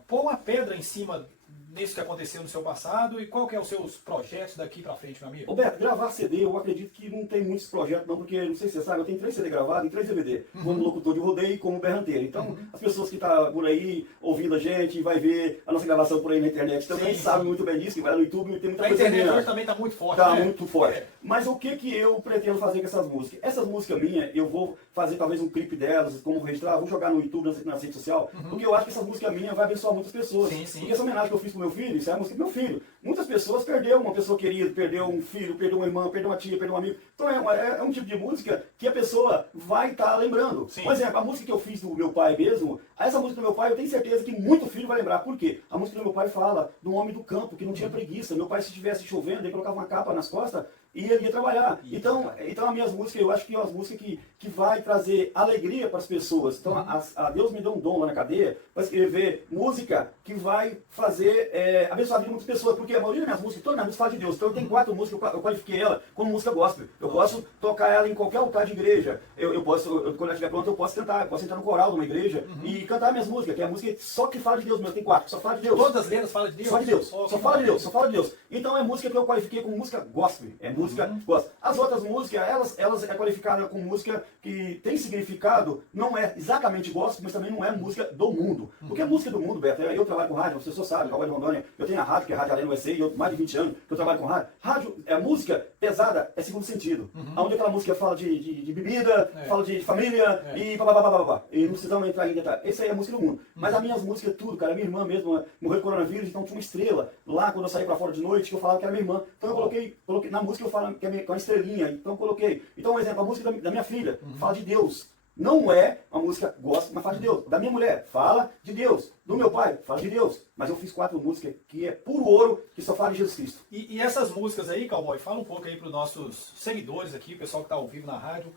pôr uma pedra em cima nisso que aconteceu no seu passado, e qual que é os seus projetos daqui pra frente, meu amigo? Roberto, gravar CD, eu acredito que não tem muitos projetos não, porque, não sei se você sabe, eu tenho 3 CD gravados e 3 DVD, como locutor de rodeio e como berranteiro. Então, as pessoas que estão por aí, ouvindo a gente, vai ver a nossa gravação por aí na internet, também sabem muito bem disso, que vai no YouTube e tem muita coisa. A internet hoje também está muito forte, Está muito forte. Mas o que eu pretendo fazer com essas músicas? Essas músicas minhas, eu vou fazer talvez um clipe delas, como registrar, vou jogar no YouTube, na rede social, porque eu acho que essas músicas minhas vai abençoar muitas pessoas. Porque essa homenagem que eu fiz pro meu filho, isso é a música do meu filho. Muitas pessoas perderam uma pessoa querida, perdeu um filho, perdeu uma irmã, perdeu uma tia, perdeu um amigo. Então é um tipo de música que a pessoa vai estar lembrando. Sim. Por exemplo, a música que eu fiz do meu pai mesmo, essa música do meu pai eu tenho certeza que muito filho vai lembrar. Por quê? A música do meu pai fala do homem do campo, que não tinha preguiça. Meu pai, se estivesse chovendo, ele colocava uma capa nas costas e ele ia trabalhar. Então as minhas músicas, eu acho que é as músicas que vai trazer alegria para as pessoas. Então, a Deus me deu um dom lá na cadeia para escrever música que vai fazer abençoar a vida de muitas pessoas, porque a maioria das minhas músicas, todas as minhas músicas falam de Deus. Então, eu tenho 4 músicas, eu qualifiquei ela como música gospel. Eu posso tocar ela em qualquer altar de igreja. Quando ela estiver pronta, eu posso cantar. Eu posso entrar no coral de uma igreja e cantar minhas músicas, que é a música só que fala de Deus mesmo. Tem 4, só fala de Deus. Todas as letras falam de Deus? Só de Deus. Só fala de Deus, só fala de Deus. Então, é música que eu qualifiquei como música gospel. É música gospel. As outras músicas, elas é qualificada com música que tem significado, não é exatamente gospel, mas também não é música do mundo. Porque a música do mundo, Beto, eu trabalho com rádio, você só sabe, Cowboy de Rondônia, eu tenho a rádio, que é a Rádio Arena USA, e eu mais de 20 anos que eu trabalho com rádio. Rádio, música pesada é segundo sentido. Onde aquela música fala de bebida, fala de família, e babá. E não precisamos entrar em detalhe. Essa aí é a música do mundo. Mas a minhas músicas, tudo, cara, minha irmã mesmo morreu de coronavírus, então tinha uma estrela lá quando eu saí pra fora de noite, que eu falava que era minha irmã. Então eu coloquei na música eu falo que é uma estrelinha, então eu coloquei. Então, um exemplo, a música da minha filha fala de Deus. Não é uma música gospel, mas fala de Deus. Da minha mulher, fala de Deus. Do meu pai, fala de Deus. Mas eu fiz 4 músicas que é puro ouro, que só fala de Jesus Cristo. E essas músicas aí, Cowboy, fala um pouco aí para os nossos seguidores aqui, o pessoal que está ao vivo na rádio.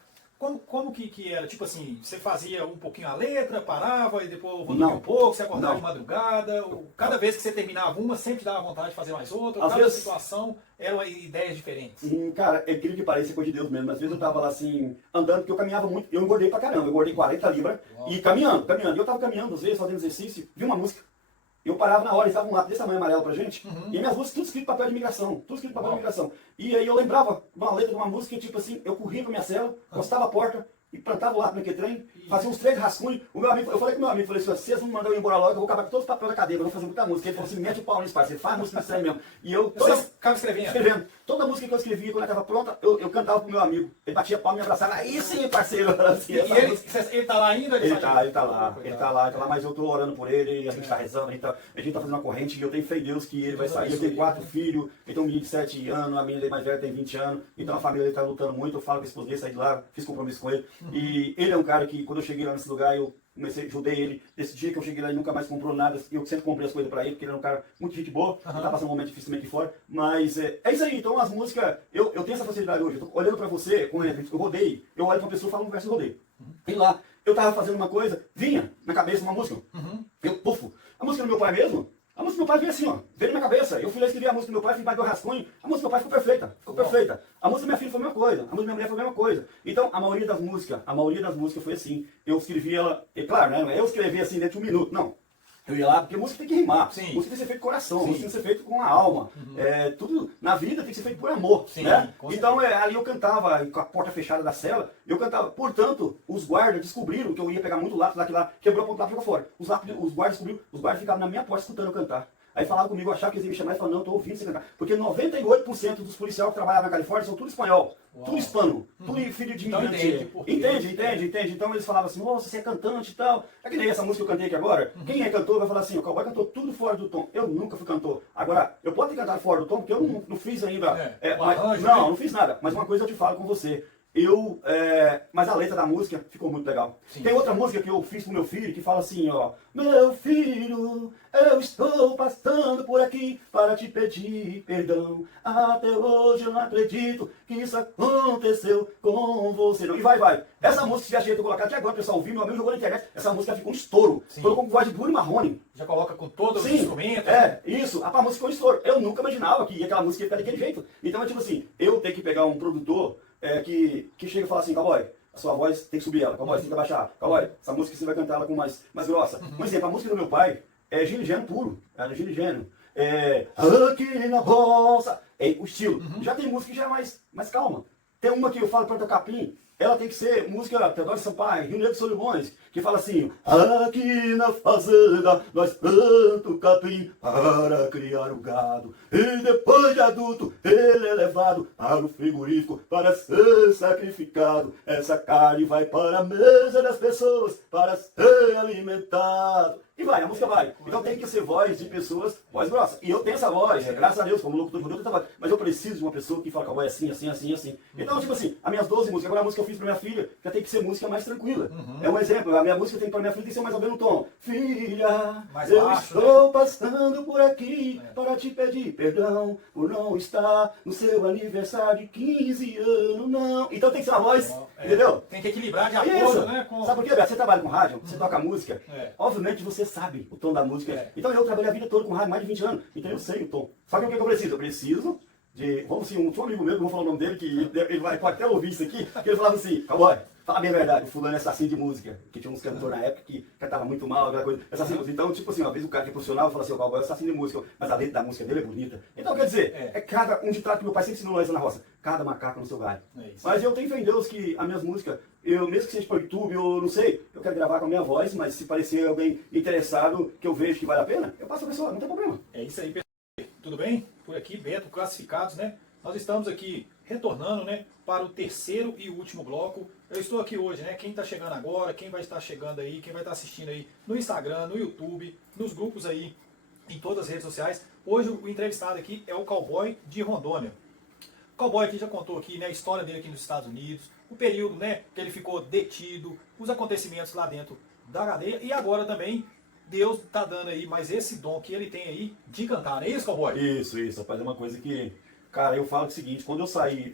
Como que era? Tipo assim, você fazia um pouquinho a letra, parava e depois voltava um pouco, você acordava de madrugada. Cada vez que você terminava uma, sempre dava vontade de fazer mais outra. Cada situação eram ideias diferentes. Cara, é incrível que pareça coisa de Deus mesmo. Às vezes eu tava lá assim, andando, porque eu caminhava muito. Eu engordei pra caramba, eu engordei 40 libras. E caminhando. E eu tava caminhando, às vezes, fazendo exercício, vi uma música. Eu parava na hora, eles davam um lápis desse tamanho amarelo pra gente, e minhas músicas tudo escrito em papel de imigração, E aí eu lembrava uma letra de uma música, tipo assim, eu corria pra minha cela, encostava a porta, e plantava o lápis naquele trem, fazia uns 3 rascunhos. O meu amigo, eu falei com o meu amigo, falei assim, vocês não mandam eu ir embora logo, eu vou acabar com todos os papéis da cadeia, eu vou fazer muita música. Ele falou assim, mete o pau nisso, parceiro, faz música nisso aí mesmo. E eu ficava escrevendo. Toda música que eu escrevia, quando ela estava pronta, eu cantava pro meu amigo. Ele batia palma e me abraçava, aí sim, parceiro. Assim, ele tá lá ainda? Ele tá lá, mas eu tô orando por ele, a gente tá rezando, a gente tá fazendo uma corrente, e eu tenho fé em Deus que ele vai sair. Eu tenho 4 filhos, ele tem um menino de 7 anos, a menina mais velha tem 20 anos, então a família dele tá lutando muito, eu falo que a esposa dele sair de lá, fiz compromisso com ele. E ele é um cara que, quando eu cheguei lá nesse lugar, eu ajudei ele. Desse dia que eu cheguei lá, ele nunca mais comprou nada. Eu sempre comprei as coisas pra ele, porque ele era um cara muito gente boa. Ele tá passando um momento difícil também aqui fora. Mas é isso aí. Então, as músicas, eu tenho essa facilidade hoje. Eu tô olhando pra você, eu rodei, eu olho pra uma pessoa e falo um verso e rodei. E lá, eu tava fazendo uma coisa, vinha na cabeça uma música. Eu, pufo. A música do meu pai mesmo, a música do meu pai veio assim, ó, veio na minha cabeça. Eu fui lá escrever a música do meu pai, fiz mais 2 rascunhos. A música do meu pai ficou perfeita. A música da minha filha foi a mesma coisa. A música da minha mulher foi a mesma coisa. Então, a maioria das músicas foi assim. Eu escrevi ela, é claro, né? Eu escrevi assim dentro de 1 minuto. Não. Eu ia lá, porque música tem que rimar. Música tem que ser feita com coração, música tem que ser feita com a alma. Tudo na vida tem que ser feito por amor. Né? Então, ali eu cantava, com a porta fechada da cela, eu cantava. Portanto, os guardas descobriram que eu ia pegar muito lápis, lá, quebrou a ponta lá para fora. Os guardas descobriram, os guardas ficavam na minha porta escutando eu cantar. Aí falava comigo, eu achava que eles iam me chamar e falavam, não, eu tô ouvindo você cantar. Porque 98% dos policiais que trabalhavam na Califórnia são tudo espanhol, tudo hispano, tudo filho de Então imigrante. Entende. Então eles falavam assim, moça, você é cantante e tal. É que nem essa música que eu cantei aqui agora. Quem é cantor vai falar assim, o Cowboy cantou tudo fora do tom. Eu nunca fui cantor. Agora, eu posso ter cantado fora do tom, porque eu não fiz ainda. Não fiz nada. Mas uma coisa eu te falo com você. Mas a letra da música ficou muito legal. Sim. Tem outra música que eu fiz pro meu filho que fala assim, ó. Meu filho, eu estou passando por aqui para te pedir perdão. Até hoje eu não acredito que isso aconteceu com você. Não. E vai. Essa música, se a gente colocar aqui agora, o pessoal ouviu, meu amigo jogou na internet, essa música ficou um estouro. Sim. Colocou com voz de Bruno Marrone. Já coloca com todos os Sim, instrumentos. isso. A música ficou um estouro. Eu nunca imaginava que aquela música ia ficar daquele jeito. Então é tipo assim, eu tenho que pegar um produtor que chega e fala assim, Cowboy, a sua voz tem que subir ela, Cowboy, você tem que abaixar, Cowboy, essa música você vai cantar ela com mais grossa. Por exemplo, a música do meu pai é giligênio puro, era giligênio. Aqui na roça, é o estilo. Já tem música que já é mais calma. Tem uma que eu falo Planta Capim, ela tem que ser música Teodoro Sampaio, Rio Negro de Solimões, que fala assim, aqui na fazenda nós plantamos capim para criar o gado, e depois de adulto ele é levado para o frigorífico para ser sacrificado. Essa carne vai para a mesa das pessoas para ser alimentado. E vai, a música vai. Então tem que ser voz de pessoas, voz grossa. E eu tenho essa voz, graças a Deus, como locutor de produto, mas eu preciso de uma pessoa que fala Cowboy assim. Então, tipo assim, as minhas 12 músicas, agora a música que eu fiz pra minha filha, já tem que ser música mais tranquila. É um exemplo, a minha música tem pra minha filha tem que ser mais ou menos no tom. Filha, mais eu baixo, estou passando por aqui para te pedir perdão por não estar no seu aniversário de 15 anos, não. Então tem que ser uma voz, entendeu? Tem que equilibrar de acordo, né? Sabe por quê, Beto? Você trabalha com rádio, você toca música, obviamente você sabe o tom da música. Então eu trabalhei a vida toda com rádio, mais de 20 anos, então eu sei o tom. Só que o que eu preciso? Eu preciso de, vamos assim, um amigo meu, não vou falar o nome dele, que ele pode até ouvir isso aqui, que ele falava assim, Cowboy, fala bem a verdade, o fulano é assassino de música, que tinha uns cantores na época que cantava muito mal, aquela coisa, assassino de música. Então, tipo assim, uma vez o cara que é profissional fala assim, o Cowboy é assassino de música, mas a letra da música dele é bonita. Então, quer dizer, cada um ditado que meu pai sempre ensinou lá na roça, cada macaco no seu galho. Mas eu tenho fé em Deus que as minhas músicas, mesmo que seja para o YouTube, eu não sei, eu quero gravar com a minha voz, mas se parecer alguém interessado, que eu vejo que vale a pena, eu passo a pessoa, não tem problema. É isso aí, pessoal. Tudo bem? Por aqui, Beto, classificados, né? Nós estamos aqui retornando, né, para o terceiro e último bloco. Eu estou aqui hoje, né? Quem está chegando agora, quem vai estar chegando aí, quem vai estar assistindo aí no Instagram, no YouTube, nos grupos aí, em todas as redes sociais. Hoje o entrevistado aqui é o Cowboy de Rondônia. O Cowboy aqui já contou aqui, né, a história dele aqui nos Estados Unidos, o período, né, que ele ficou detido, os acontecimentos lá dentro da cadeia e agora também Deus está dando aí mais esse dom que ele tem aí de cantar, não é isso, Cowboy? Isso, rapaz, é uma coisa que, cara, eu falo o seguinte, quando eu saí,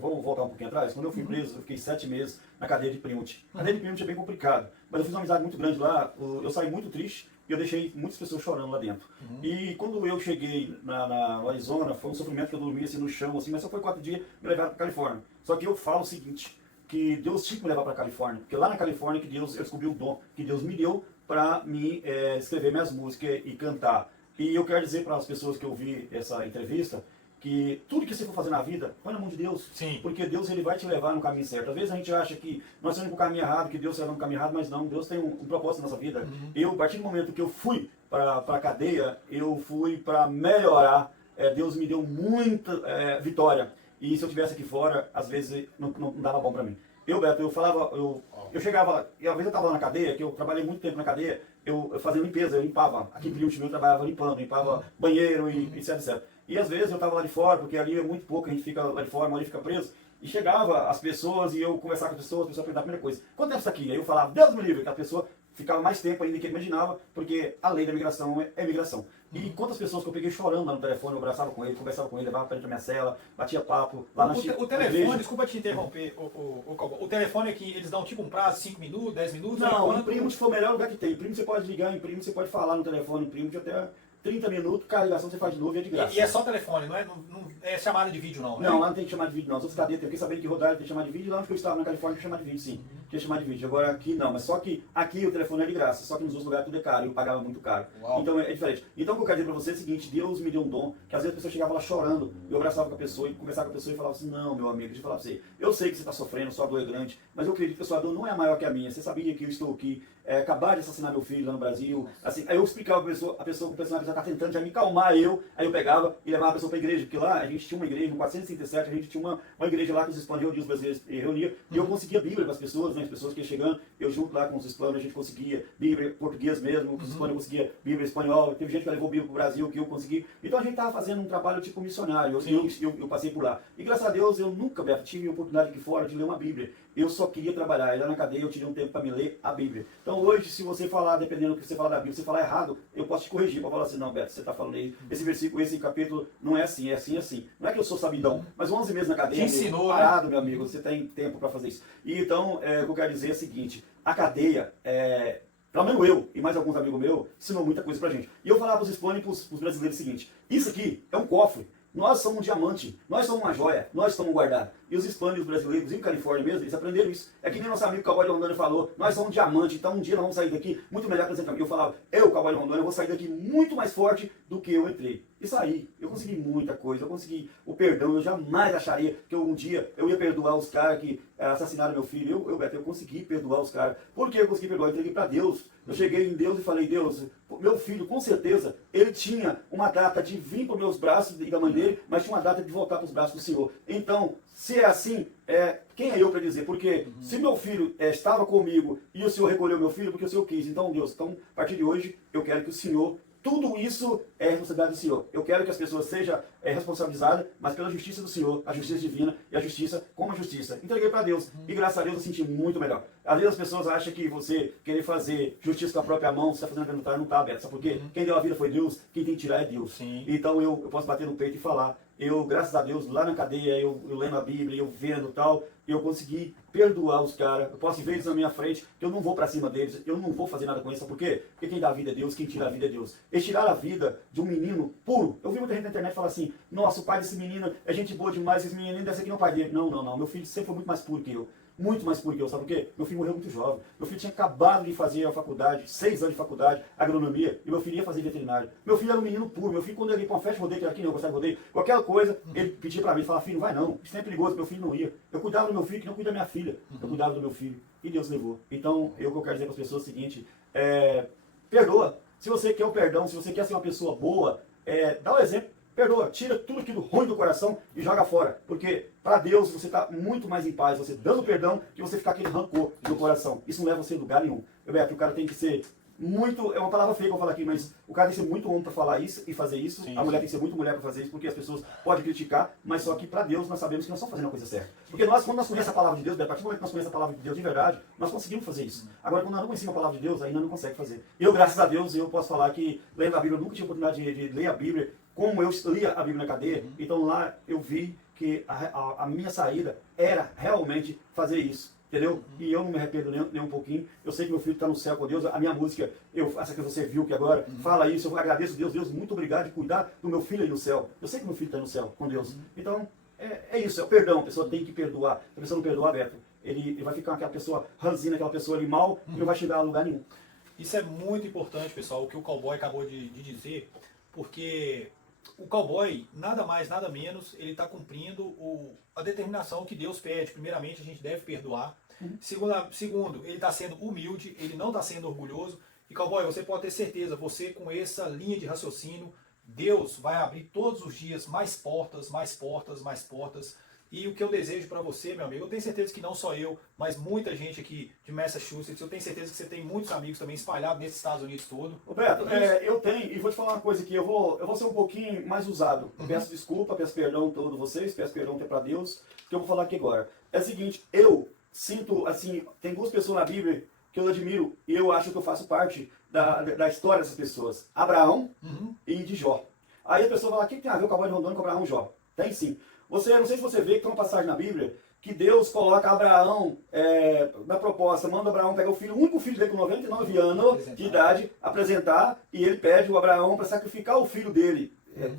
vamos voltar um pouquinho atrás, quando eu fui preso, eu fiquei 7 meses na cadeia de Plymouth. A cadeia de Plymouth é bem complicado, mas eu fiz uma amizade muito grande lá, eu saí muito triste e eu deixei muitas pessoas chorando lá dentro. E quando eu cheguei no Arizona, foi um sofrimento que eu dormi assim no chão, assim, mas só foi 4 dias me levaram para Califórnia. Só que eu falo o seguinte, que Deus tinha que me levar para Califórnia, porque lá na Califórnia que Deus, eu descobri o dom que Deus me deu para me escrever minhas músicas e cantar. E eu quero dizer para as pessoas que ouvi essa entrevista que tudo que você for fazer na vida, põe na mão de Deus. Sim. Porque Deus ele vai te levar no caminho certo. Às vezes a gente acha que nós estamos no caminho errado, que Deus está no caminho errado, mas não, Deus tem um propósito na nossa vida. Eu, a partir do momento que eu fui para a cadeia, eu fui para melhorar. Deus me deu muita vitória. E se eu estivesse aqui fora, às vezes não dava bom para mim. Beto, eu chegava, e às vezes eu estava na cadeia, que eu trabalhei muito tempo na cadeia, eu fazia limpeza, eu limpava, aqui em Plymouth eu trabalhava limpava banheiro e etc. E às vezes eu estava lá de fora, porque ali é muito pouco, a gente fica lá de fora, mas a gente fica preso, e chegava as pessoas e eu conversava com as pessoas perguntavam a primeira coisa, quanto tempo você está aqui? Aí eu falava, Deus me livre, que a pessoa ficava mais tempo ainda do que ele imaginava, porque a lei da imigração é imigração. E quantas pessoas que eu peguei chorando lá no telefone, eu abraçava com ele, conversava com ele, levava para dentro da minha cela, batia papo, lá na O telefone, desculpa te interromper, o telefone aqui, eles dão tipo um prazo, 5 minutos, 10 minutos? Não, em Primo, se for o melhor lugar que tem. Em Primo você pode ligar, em Primo você pode falar no telefone, em Primo de até 30 minutos, cada ligação você faz de novo e é de graça. E é só telefone, não é chamada de vídeo não, né? Não, lá não tem que chamar de vídeo não. Se você está dentro, eu fiquei sabendo que rodar tem que chamar de vídeo, lá onde eu estava na Califórnia tinha que chamar de vídeo, sim. Tinha que chamar de vídeo. Agora aqui não, mas só que aqui o telefone é de graça, só que nos outros lugares tudo é caro, eu pagava muito caro. Uau. Então é diferente. Então o que eu quero dizer para você é o seguinte, Deus me deu um dom, que às vezes a pessoa chegava lá chorando, eu abraçava com a pessoa e conversava com a pessoa e falava assim, não, meu amigo, deixa eu falar para você, eu sei que você está sofrendo, sua dor é grande, mas eu acredito que a sua dor não é maior que a minha, você sabia que eu estou aqui, acabar de assassinar meu filho lá no Brasil, assim, aí eu explicava para a pessoa com personalidade tá tentando já me calmar aí eu pegava e levava a pessoa para a igreja, porque lá a gente tinha uma igreja, no 437, a gente tinha uma igreja lá que os hispanos reuniam, os brasileiros reuniam, e eu conseguia Bíblia para as pessoas, né, as pessoas que iam chegando, eu junto lá com os hispanos, a gente conseguia Bíblia português mesmo, os hispanos conseguia Bíblia espanhol, teve gente que levou Bíblia para o Brasil, que eu consegui, então a gente estava fazendo um trabalho tipo missionário, eu passei por lá, e graças a Deus eu nunca, Beto, tive a oportunidade aqui fora de ler uma Bíblia, eu só queria trabalhar, e lá na cadeia eu tirei um tempo para me ler a Bíblia. Então hoje, se você falar, dependendo do que você falar da Bíblia, se você falar errado, eu posso te corrigir, para falar assim, não, Beto, você está falando aí, esse versículo, esse capítulo não é assim, é assim, é assim. Não é que eu sou sabidão, mas 11 meses na cadeia, ensinou, parado, né? meu amigo, você tem tempo para fazer isso. E então, o que eu quero dizer é o seguinte, a cadeia, pelo menos eu e mais alguns amigos meus, ensinou muita coisa pra gente. E eu falava para os hispanos e para os brasileiros o seguinte, isso aqui é um cofre. Nós somos um diamante, nós somos uma joia, nós somos guardados. E os hispanos e os brasileiros, em Califórnia mesmo, eles aprenderam isso. É que nem nosso amigo Cowboy de Rondônia falou, nós somos um diamante, então um dia nós vamos sair daqui muito melhor que nós entramos. Eu falava, eu, Cowboy de Rondônia, vou sair daqui muito mais forte do que eu entrei. E saí, eu consegui muita coisa, eu consegui o perdão, eu jamais acharia que um dia eu ia perdoar os caras que assassinaram meu filho. Eu consegui perdoar os caras. Por que eu consegui perdoar? Eu entreguei para Deus. Eu cheguei em Deus e falei, Deus, meu filho, com certeza, ele tinha uma data de vir para os meus braços e da mãe dele, mas tinha uma data de voltar para os braços do Senhor. Então, se é assim, quem é eu para dizer? Porque se meu filho estava comigo e o Senhor recolheu meu filho, porque o Senhor quis. Então, Deus, a partir de hoje, eu quero que o Senhor, tudo isso é responsabilidade do Senhor. Eu quero que as pessoas sejam responsabilizadas, mas pela justiça do Senhor, a justiça divina e a justiça como a justiça. Entreguei para Deus e graças a Deus eu senti muito melhor. Às vezes as pessoas acham que você querer fazer justiça com a própria mão, você está fazendo acreditar, não está aberto. Sabe por quê? Quem deu a vida foi Deus, quem tem que tirar é Deus. Sim. Então eu posso bater no peito e falar, graças a Deus, lá na cadeia, eu lendo a Bíblia, eu vendo tal, eu consegui perdoar os caras. Eu posso ver eles na minha frente, que eu não vou para cima deles, eu não vou fazer nada com isso. Sabe por quê? Porque quem dá a vida é Deus, quem tira a vida é Deus. Eles tiraram a vida de um menino puro. Eu vi muita gente na internet falar assim, nossa, o pai desse menino é gente boa demais, esse menino deve ser que não é o pai dele. Não, meu filho sempre foi muito mais puro que eu. Muito mais puro que eu, sabe por quê? Meu filho morreu muito jovem. Meu filho tinha acabado de fazer a faculdade, 6 anos de faculdade, agronomia, e meu filho ia fazer veterinário. Meu filho era um menino puro. Meu filho, quando ele ia para uma festa de rodeio, que era aqui, eu gostava de rodeio, qualquer coisa, ele pedia para mim, falava, filho, não vai não, isso é perigoso, meu filho não ia. Eu cuidava do meu filho, que não cuida da minha filha. Eu cuidava do meu filho, e Deus levou. Então, o que eu quero dizer para as pessoas é o seguinte, perdoa. Se você quer o perdão, se você quer ser uma pessoa boa, dá o exemplo. Perdoa, tira tudo aquilo ruim do coração e joga fora. Porque para Deus você está muito mais em paz, você dando perdão, que você ficar aquele rancor no coração. Isso não leva você a lugar nenhum. O cara tem que ser muito, é uma palavra feia que eu vou falar aqui, mas o cara tem que ser muito homem para falar isso e fazer isso. Sim, a mulher tem que ser muito mulher para fazer isso, porque as pessoas podem criticar, mas só que para Deus nós sabemos que nós estamos fazendo a coisa certa. Porque quando nós conhecemos a palavra de Deus, a partir do momento que nós conhecemos a palavra de Deus de verdade, nós conseguimos fazer isso. Agora, quando nós não conhecemos a palavra de Deus, ainda não consegue fazer. Eu, graças a Deus, eu posso falar que lendo a Bíblia, eu nunca tive oportunidade de ler a Bíblia como eu lia a Bíblia na cadeia. Então lá eu vi que a minha saída era realmente fazer isso. Entendeu? E eu não me arrependo nem um pouquinho. Eu sei que meu filho está no céu com Deus. A minha música, essa que você viu que agora, fala isso. Eu agradeço a Deus. Deus, muito obrigado de cuidar do meu filho aí no céu. Eu sei que meu filho está no céu com Deus. Então, é isso. É o perdão. A pessoa tem que perdoar. Se a pessoa não perdoar, Beto, ele vai ficar aquela pessoa ranzinha, aquela pessoa ali mal, e não vai chegar a lugar nenhum. Isso é muito importante, pessoal, o que o Cowboy acabou de dizer, porque o Cowboy, nada mais, nada menos, ele está cumprindo a determinação que Deus pede. Primeiramente, a gente deve perdoar. Segundo, ele está sendo humilde, ele não está sendo orgulhoso. E, Cowboy, você pode ter certeza, você com essa linha de raciocínio, Deus vai abrir todos os dias mais portas, mais portas, mais portas. E o que eu desejo para você, meu amigo, eu tenho certeza que não só eu, mas muita gente aqui de Massachusetts, eu tenho certeza que você tem muitos amigos também espalhados nesses Estados Unidos todo. Roberto, eu tenho, e vou te falar uma coisa aqui, eu vou ser um pouquinho mais usado. Peço desculpa, peço perdão a todos vocês, peço perdão até para Deus, que eu vou falar aqui agora. É o seguinte, eu sinto, assim, tem duas pessoas na Bíblia que eu admiro, e eu acho que eu faço parte da história dessas pessoas. Abraão e de Jó. Aí a pessoa fala, o que tem a ver o Cowboy de Rondônia com Abraão e Jó? Tem sim. Não sei se você vê que tem uma passagem na Bíblia que Deus coloca Abraão na proposta, manda Abraão pegar o único filho dele com 99 anos de idade, apresentar, e ele pede o Abraão para sacrificar o filho dele.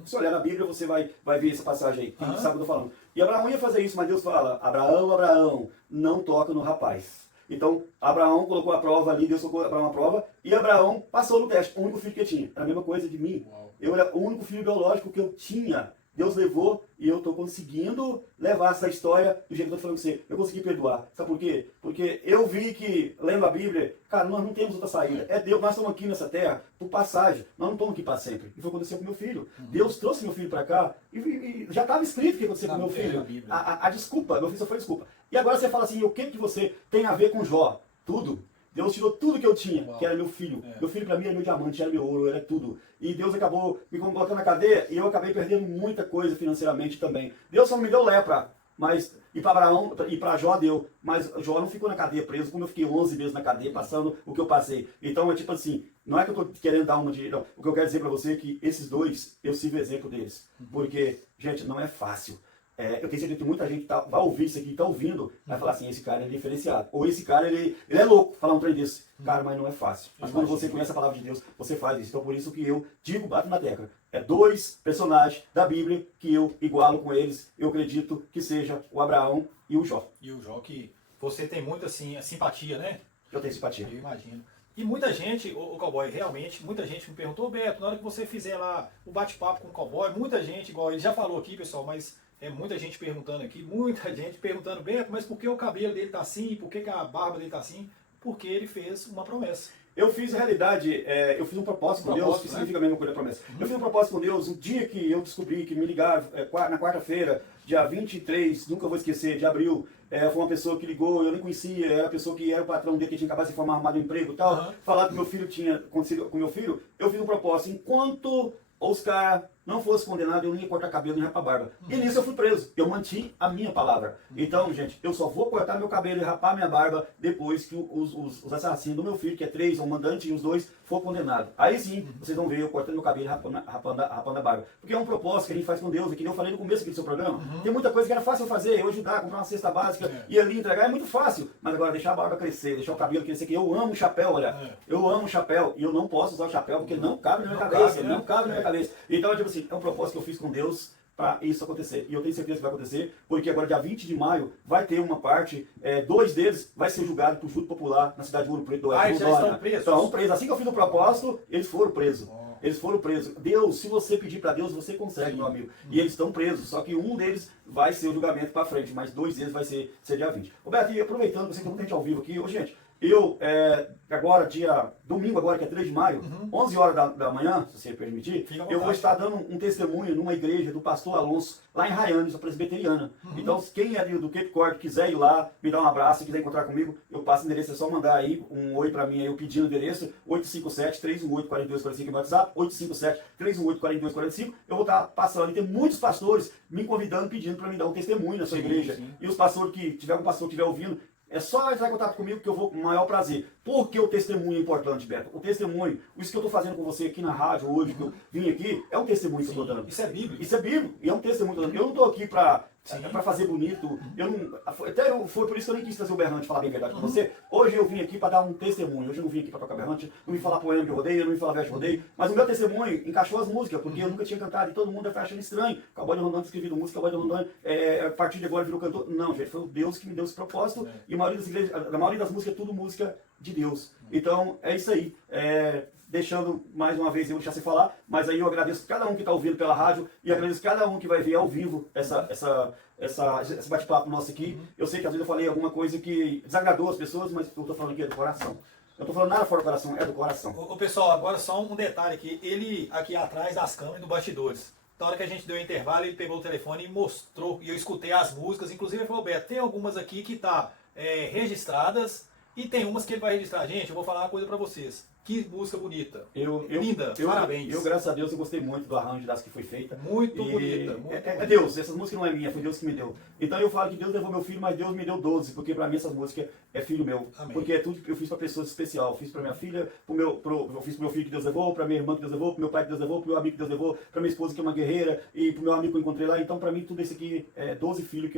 Se olhar na Bíblia, você vai ver essa passagem aí, quem sabe o que eu tô falando. E Abraão ia fazer isso, mas Deus fala, Abraão, não toca no rapaz. Então, Abraão colocou a prova ali, Deus colocou Abraão a prova, e Abraão passou no teste, o único filho que ele tinha. Era a mesma coisa de mim. Eu era o único filho biológico que eu tinha Deus levou e eu estou conseguindo levar essa história do jeito que eu estou falando com você. Eu consegui perdoar. Sabe por quê? Porque eu vi que, lendo a Bíblia, cara, nós não temos outra saída. É Deus, nós estamos aqui nessa terra por passagem. Nós não estamos aqui para sempre. E foi o que aconteceu com meu filho. Deus trouxe meu filho para cá e já estava escrito o que ia acontecer com meu filho. A desculpa, meu filho só foi desculpa. E agora você fala assim, o que você tem a ver com Jó? Tudo. Deus tirou tudo que eu tinha, que era meu filho. Meu filho para mim era meu diamante, era meu ouro, era tudo. E Deus acabou me colocando na cadeia e eu acabei perdendo muita coisa financeiramente também. Deus só não me deu lepra, mas e para Abraão e para Jó deu. Mas Jó não ficou na cadeia preso, como eu fiquei 11 meses na cadeia passando o que eu passei. Então é tipo assim, não é que eu estou querendo dar uma de... Não, o que eu quero dizer para você é que esses dois, eu sirvo exemplo deles. Porque, gente, não é fácil. Eu tenho certeza que muita gente vai ouvir isso aqui, está ouvindo, vai falar assim, esse cara é diferenciado. Ou esse cara, ele é louco falar um trem desse. Cara, mas não é fácil. Mas quando você conhece a palavra de Deus, você faz isso. Então por isso que eu digo, bato na tecla. É dois personagens da Bíblia que eu igualo com eles. Eu acredito que seja o Abraão e o Jó. E o Jó, que você tem muita assim, simpatia, né? Eu tenho simpatia. Eu imagino. E muita gente, o Cowboy, realmente, muita gente me perguntou, Beto, na hora que você fizer lá o bate-papo com o Cowboy, muita gente, igual ele já falou aqui, pessoal, mas muita gente perguntando aqui, muita gente perguntando, Beto, mas por que o cabelo dele tá assim? Por que a barba dele tá assim? Porque ele fez uma promessa. Eu fiz, na realidade, eu fiz um propósito com Deus, que significa a mesma coisa da promessa. Eu fiz um propósito com Deus, um dia que eu descobri que me ligaram, na quarta-feira, dia 23, nunca vou esquecer, de abril, foi uma pessoa que ligou, eu nem conhecia, era a pessoa que era o patrão dele, que tinha acabado de formar, arrumado um emprego e tal, falar que meu filho tinha acontecido com meu filho, eu fiz um propósito, enquanto Oscar não fosse condenado, eu não ia cortar cabelo nem rapar barba. E nisso eu fui preso. Eu mantive a minha palavra. Então, gente, eu só vou cortar meu cabelo e rapar minha barba depois que os assassinos do meu filho, que é 3, o mandante e os 2, for condenado. Aí sim, vocês vão ver eu cortando meu cabelo e rapando a barba. Porque é um propósito que a gente faz com Deus, e que eu falei no começo aqui do seu programa. Tem muita coisa que era fácil fazer, eu ajudar, comprar uma cesta básica, ir ali entregar, é muito fácil. Mas agora deixar a barba crescer, deixar o cabelo crescer, que eu amo chapéu, olha. Eu amo chapéu e eu não posso usar o chapéu porque não cabe na minha cabeça, não cabe na minha cabeça. Então, tipo assim, é um propósito que eu fiz com Deus para isso acontecer. E eu tenho certeza que vai acontecer, porque agora, dia 20 de maio, vai ter uma parte, 2 deles vai ser julgado por júri popular na cidade de Ouro Preto do Oeste. Já estão presos? Estão presos. Assim que eu fiz o propósito, eles foram presos. Eles foram presos. Deus, se você pedir para Deus, você consegue, meu amigo. E eles estão presos. Só que um deles vai ser o julgamento para frente, mas 2 deles vai ser dia 20. Roberto, e aproveitando, você tem muita gente ao vivo aqui. Ô, gente, eu, agora, domingo, agora que é 3 de maio, 11 horas da manhã, se você permitir, eu vou estar dando um testemunho numa igreja do pastor Alonso, lá em Raiane, sou presbiteriana. Então, quem é do Cape Cod quiser ir lá, me dar um abraço, quiser encontrar comigo, eu passo o endereço, é só mandar aí um oi pra mim, aí eu pedindo o endereço, 857-318-4245 no WhatsApp, 857-318-4245, eu vou estar passando, e tem muitos pastores me convidando, pedindo para me dar um testemunho na sua igreja. Sim. E os pastores que tiver algum pastor que estiver ouvindo, é só entrar em contato comigo que eu vou com o maior prazer. Por que o testemunho é importante, Beto? O testemunho, isso que eu estou fazendo com você aqui na rádio hoje, que eu vim aqui, é um testemunho que eu estou dando. Isso é bíblico. Isso é bíblico, e é um testemunho que eu estou dando. Eu não estou aquque para fazer bonito. Foi por isso que eu nem quis trazer o berrante, falar bem a verdade com você. Hoje eu vim aqui para dar um testemunho. Hoje eu não vim aqui para tocar berrante, não vim falar poema de rodeio, não vim falar verso de rodeio. Mas o meu testemunho encaixou as músicas, porque eu nunca tinha cantado e todo mundo vai achando estranho. Cowboy de Rondônia escrevido música, Cowboy de Rondônia, a partir de agora virou cantor. Não, gente, foi o Deus que me deu esse propósito. E a maioria das músicas é tudo música de Deus. Então, é isso aí. Deixando mais uma vez eu deixar você falar, mas aí eu agradeço cada um que está ouvindo pela rádio e agradeço cada um que vai ver ao vivo esse bate-papo nosso aqui. Eu sei que às vezes eu falei alguma coisa que desagradou as pessoas, mas eu estou falando aqui é do coração. Eu estou falando nada fora do coração, é do coração. Ô pessoal, agora só um detalhe aqui. Ele aqui atrás das câmeras do bastidores. Na hora que a gente deu o intervalo, ele pegou o telefone e mostrou, e eu escutei as músicas. Inclusive ele falou, Beto, tem algumas aqui que tá registradas e tem umas que ele vai registrar. Gente, eu vou falar uma coisa para vocês. Que música bonita. Linda, parabéns. Eu, graças a Deus, eu gostei muito do arranjo das que foi feita. Muito bonita. É Deus, essas músicas não é minha, foi Deus que me deu. Então eu falo que Deus levou meu filho, mas Deus me deu 12, porque pra mim essas músicas é filho meu. Amém. Porque é tudo que eu fiz pra pessoas especial. Eu fiz pra minha filha, eu fiz pro meu filho que Deus levou, pra minha irmã que Deus levou, pro meu pai que Deus levou, pro meu amigo que Deus levou, pra minha esposa que é uma guerreira, e pro meu amigo que eu encontrei lá. Então pra mim tudo isso aqui é 12 filhos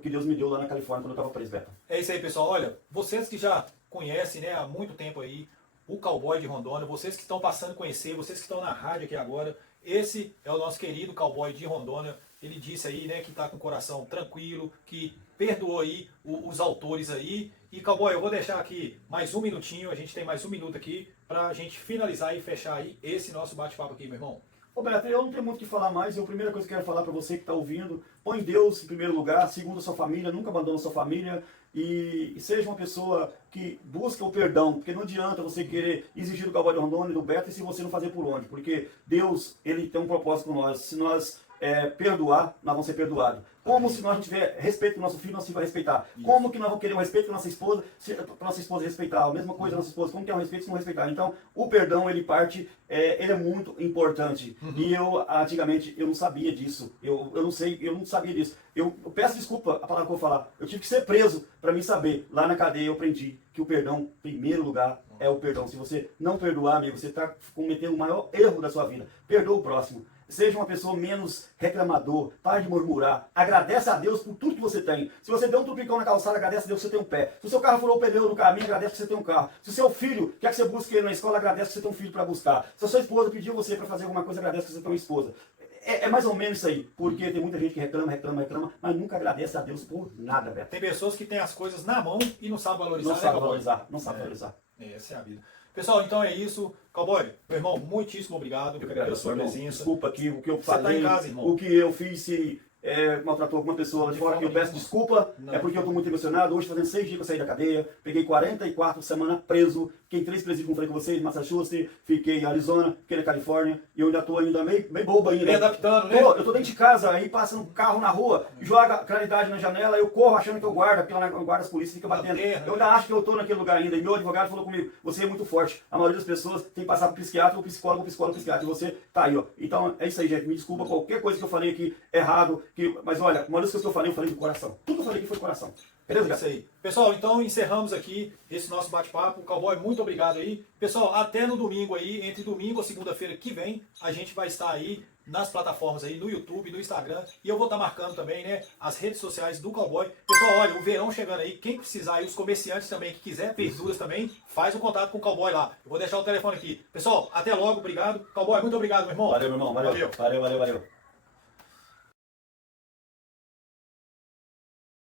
que Deus me deu lá na Califórnia quando eu tava preso, Beto. É isso aí, pessoal. Olha, vocês que já conhecem, né, há muito tempo aí, o Cowboy de Rondônia, vocês que estão passando a conhecer, vocês que estão na rádio aqui agora, esse é o nosso querido Cowboy de Rondônia. Ele disse aí, né, que está com o coração tranquilo, que perdoou aí os autores aí. E Cowboy, eu vou deixar aqui mais um minutinho, a gente tem mais um minuto aqui, para a gente finalizar e fechar aí esse nosso bate-papo aqui, meu irmão. Roberto, eu não tenho muito o que falar mais. A primeira coisa que eu quero falar para você que está ouvindo, põe Deus em primeiro lugar, segundo a sua família, nunca abandona a sua família e seja uma pessoa que busca o perdão, porque não adianta você querer exigir do Cowboy de Rondônia e do Beto e se você não fazer por onde, porque Deus, ele tem um propósito com nós. Se nós perdoar, nós vamos ser perdoados. Como se nós não tiver respeito com o nosso filho, nosso filho vai respeitar. Isso. Como que nós vamos querer um respeito com a nossa esposa, para nossa esposa respeitar? A mesma coisa nossa esposa, como que é um respeito se não respeitar? Então, o perdão, ele parte, ele é muito importante. E eu, antigamente, eu não sabia disso. Eu não sabia disso. Eu peço desculpa a palavra que eu vou falar. Eu tive que ser preso para mim saber. Lá na cadeia eu aprendi que o perdão, em primeiro lugar, é o perdão. Se você não perdoar, amigo, você está cometendo o maior erro da sua vida. Perdoa o próximo. Seja uma pessoa menos reclamador, pare de murmurar, agradece a Deus por tudo que você tem. Se você deu um tupicão na calçada, agradece a Deus que você tem um pé. Se o seu carro furou o pneu no caminho, agradece que você tem um carro. Se o seu filho quer que você busque ele na escola, agradece que você tem um filho para buscar. Se a sua esposa pediu você para fazer alguma coisa, agradece que você tem uma esposa. É mais ou menos isso aí, porque tem muita gente que reclama, mas nunca agradece a Deus por nada, Beto. Tem pessoas que têm as coisas na mão e não sabem valorizar. Não sabe valorizar, não sabe valorizar. Essa é a vida. Pessoal, então é isso. Cowboy, meu irmão, muitíssimo obrigado pela sua presença. Desculpa aqui o que eu falei, tá em casa, irmão. o que eu fiz, se maltratou alguma pessoa de fora, eu peço desculpa, é porque eu estou muito emocionado. Hoje fazendo 6 dias que eu saí da cadeia, peguei 44 semanas preso, fiquei em 3 presídios, como falei com vocês, Massachusetts, fiquei em Arizona, fiquei na Califórnia, e eu ainda estou ainda meio bobo ainda. Me adaptando, né? Eu estou dentro de casa, aí passa um carro na rua, joga claridade na janela, eu corro achando que eu guardo, porque lá eu guardo as polícias, fica batendo. Eu ainda acho que eu estou naquele lugar ainda, e meu advogado falou comigo, você é muito forte, a maioria das pessoas tem que passar por psiquiatra, ou psicólogo, e você tá aí, ó. Então é isso aí, gente, me desculpa qualquer coisa que eu falei aqui errado, mas olha, uma das coisas que eu falei do coração. Tudo que eu falei aqui foi do coração. Beleza? É isso aí. Pessoal, então encerramos aqui esse nosso bate-papo. Cowboy, muito obrigado aí. Pessoal, até no domingo aí, entre domingo ou segunda-feira que vem, a gente vai estar aí nas plataformas aí, no YouTube, no Instagram, e eu vou estar marcando também, né, as redes sociais do Cowboy. Pessoal, olha, o verão chegando aí, quem precisar aí, os comerciantes também, que quiser, verduras também, faz um contato com o Cowboy lá. Eu vou deixar o telefone aqui. Pessoal, até logo, obrigado. Cowboy, muito obrigado, meu irmão. Valeu, meu irmão, valeu. Valeu.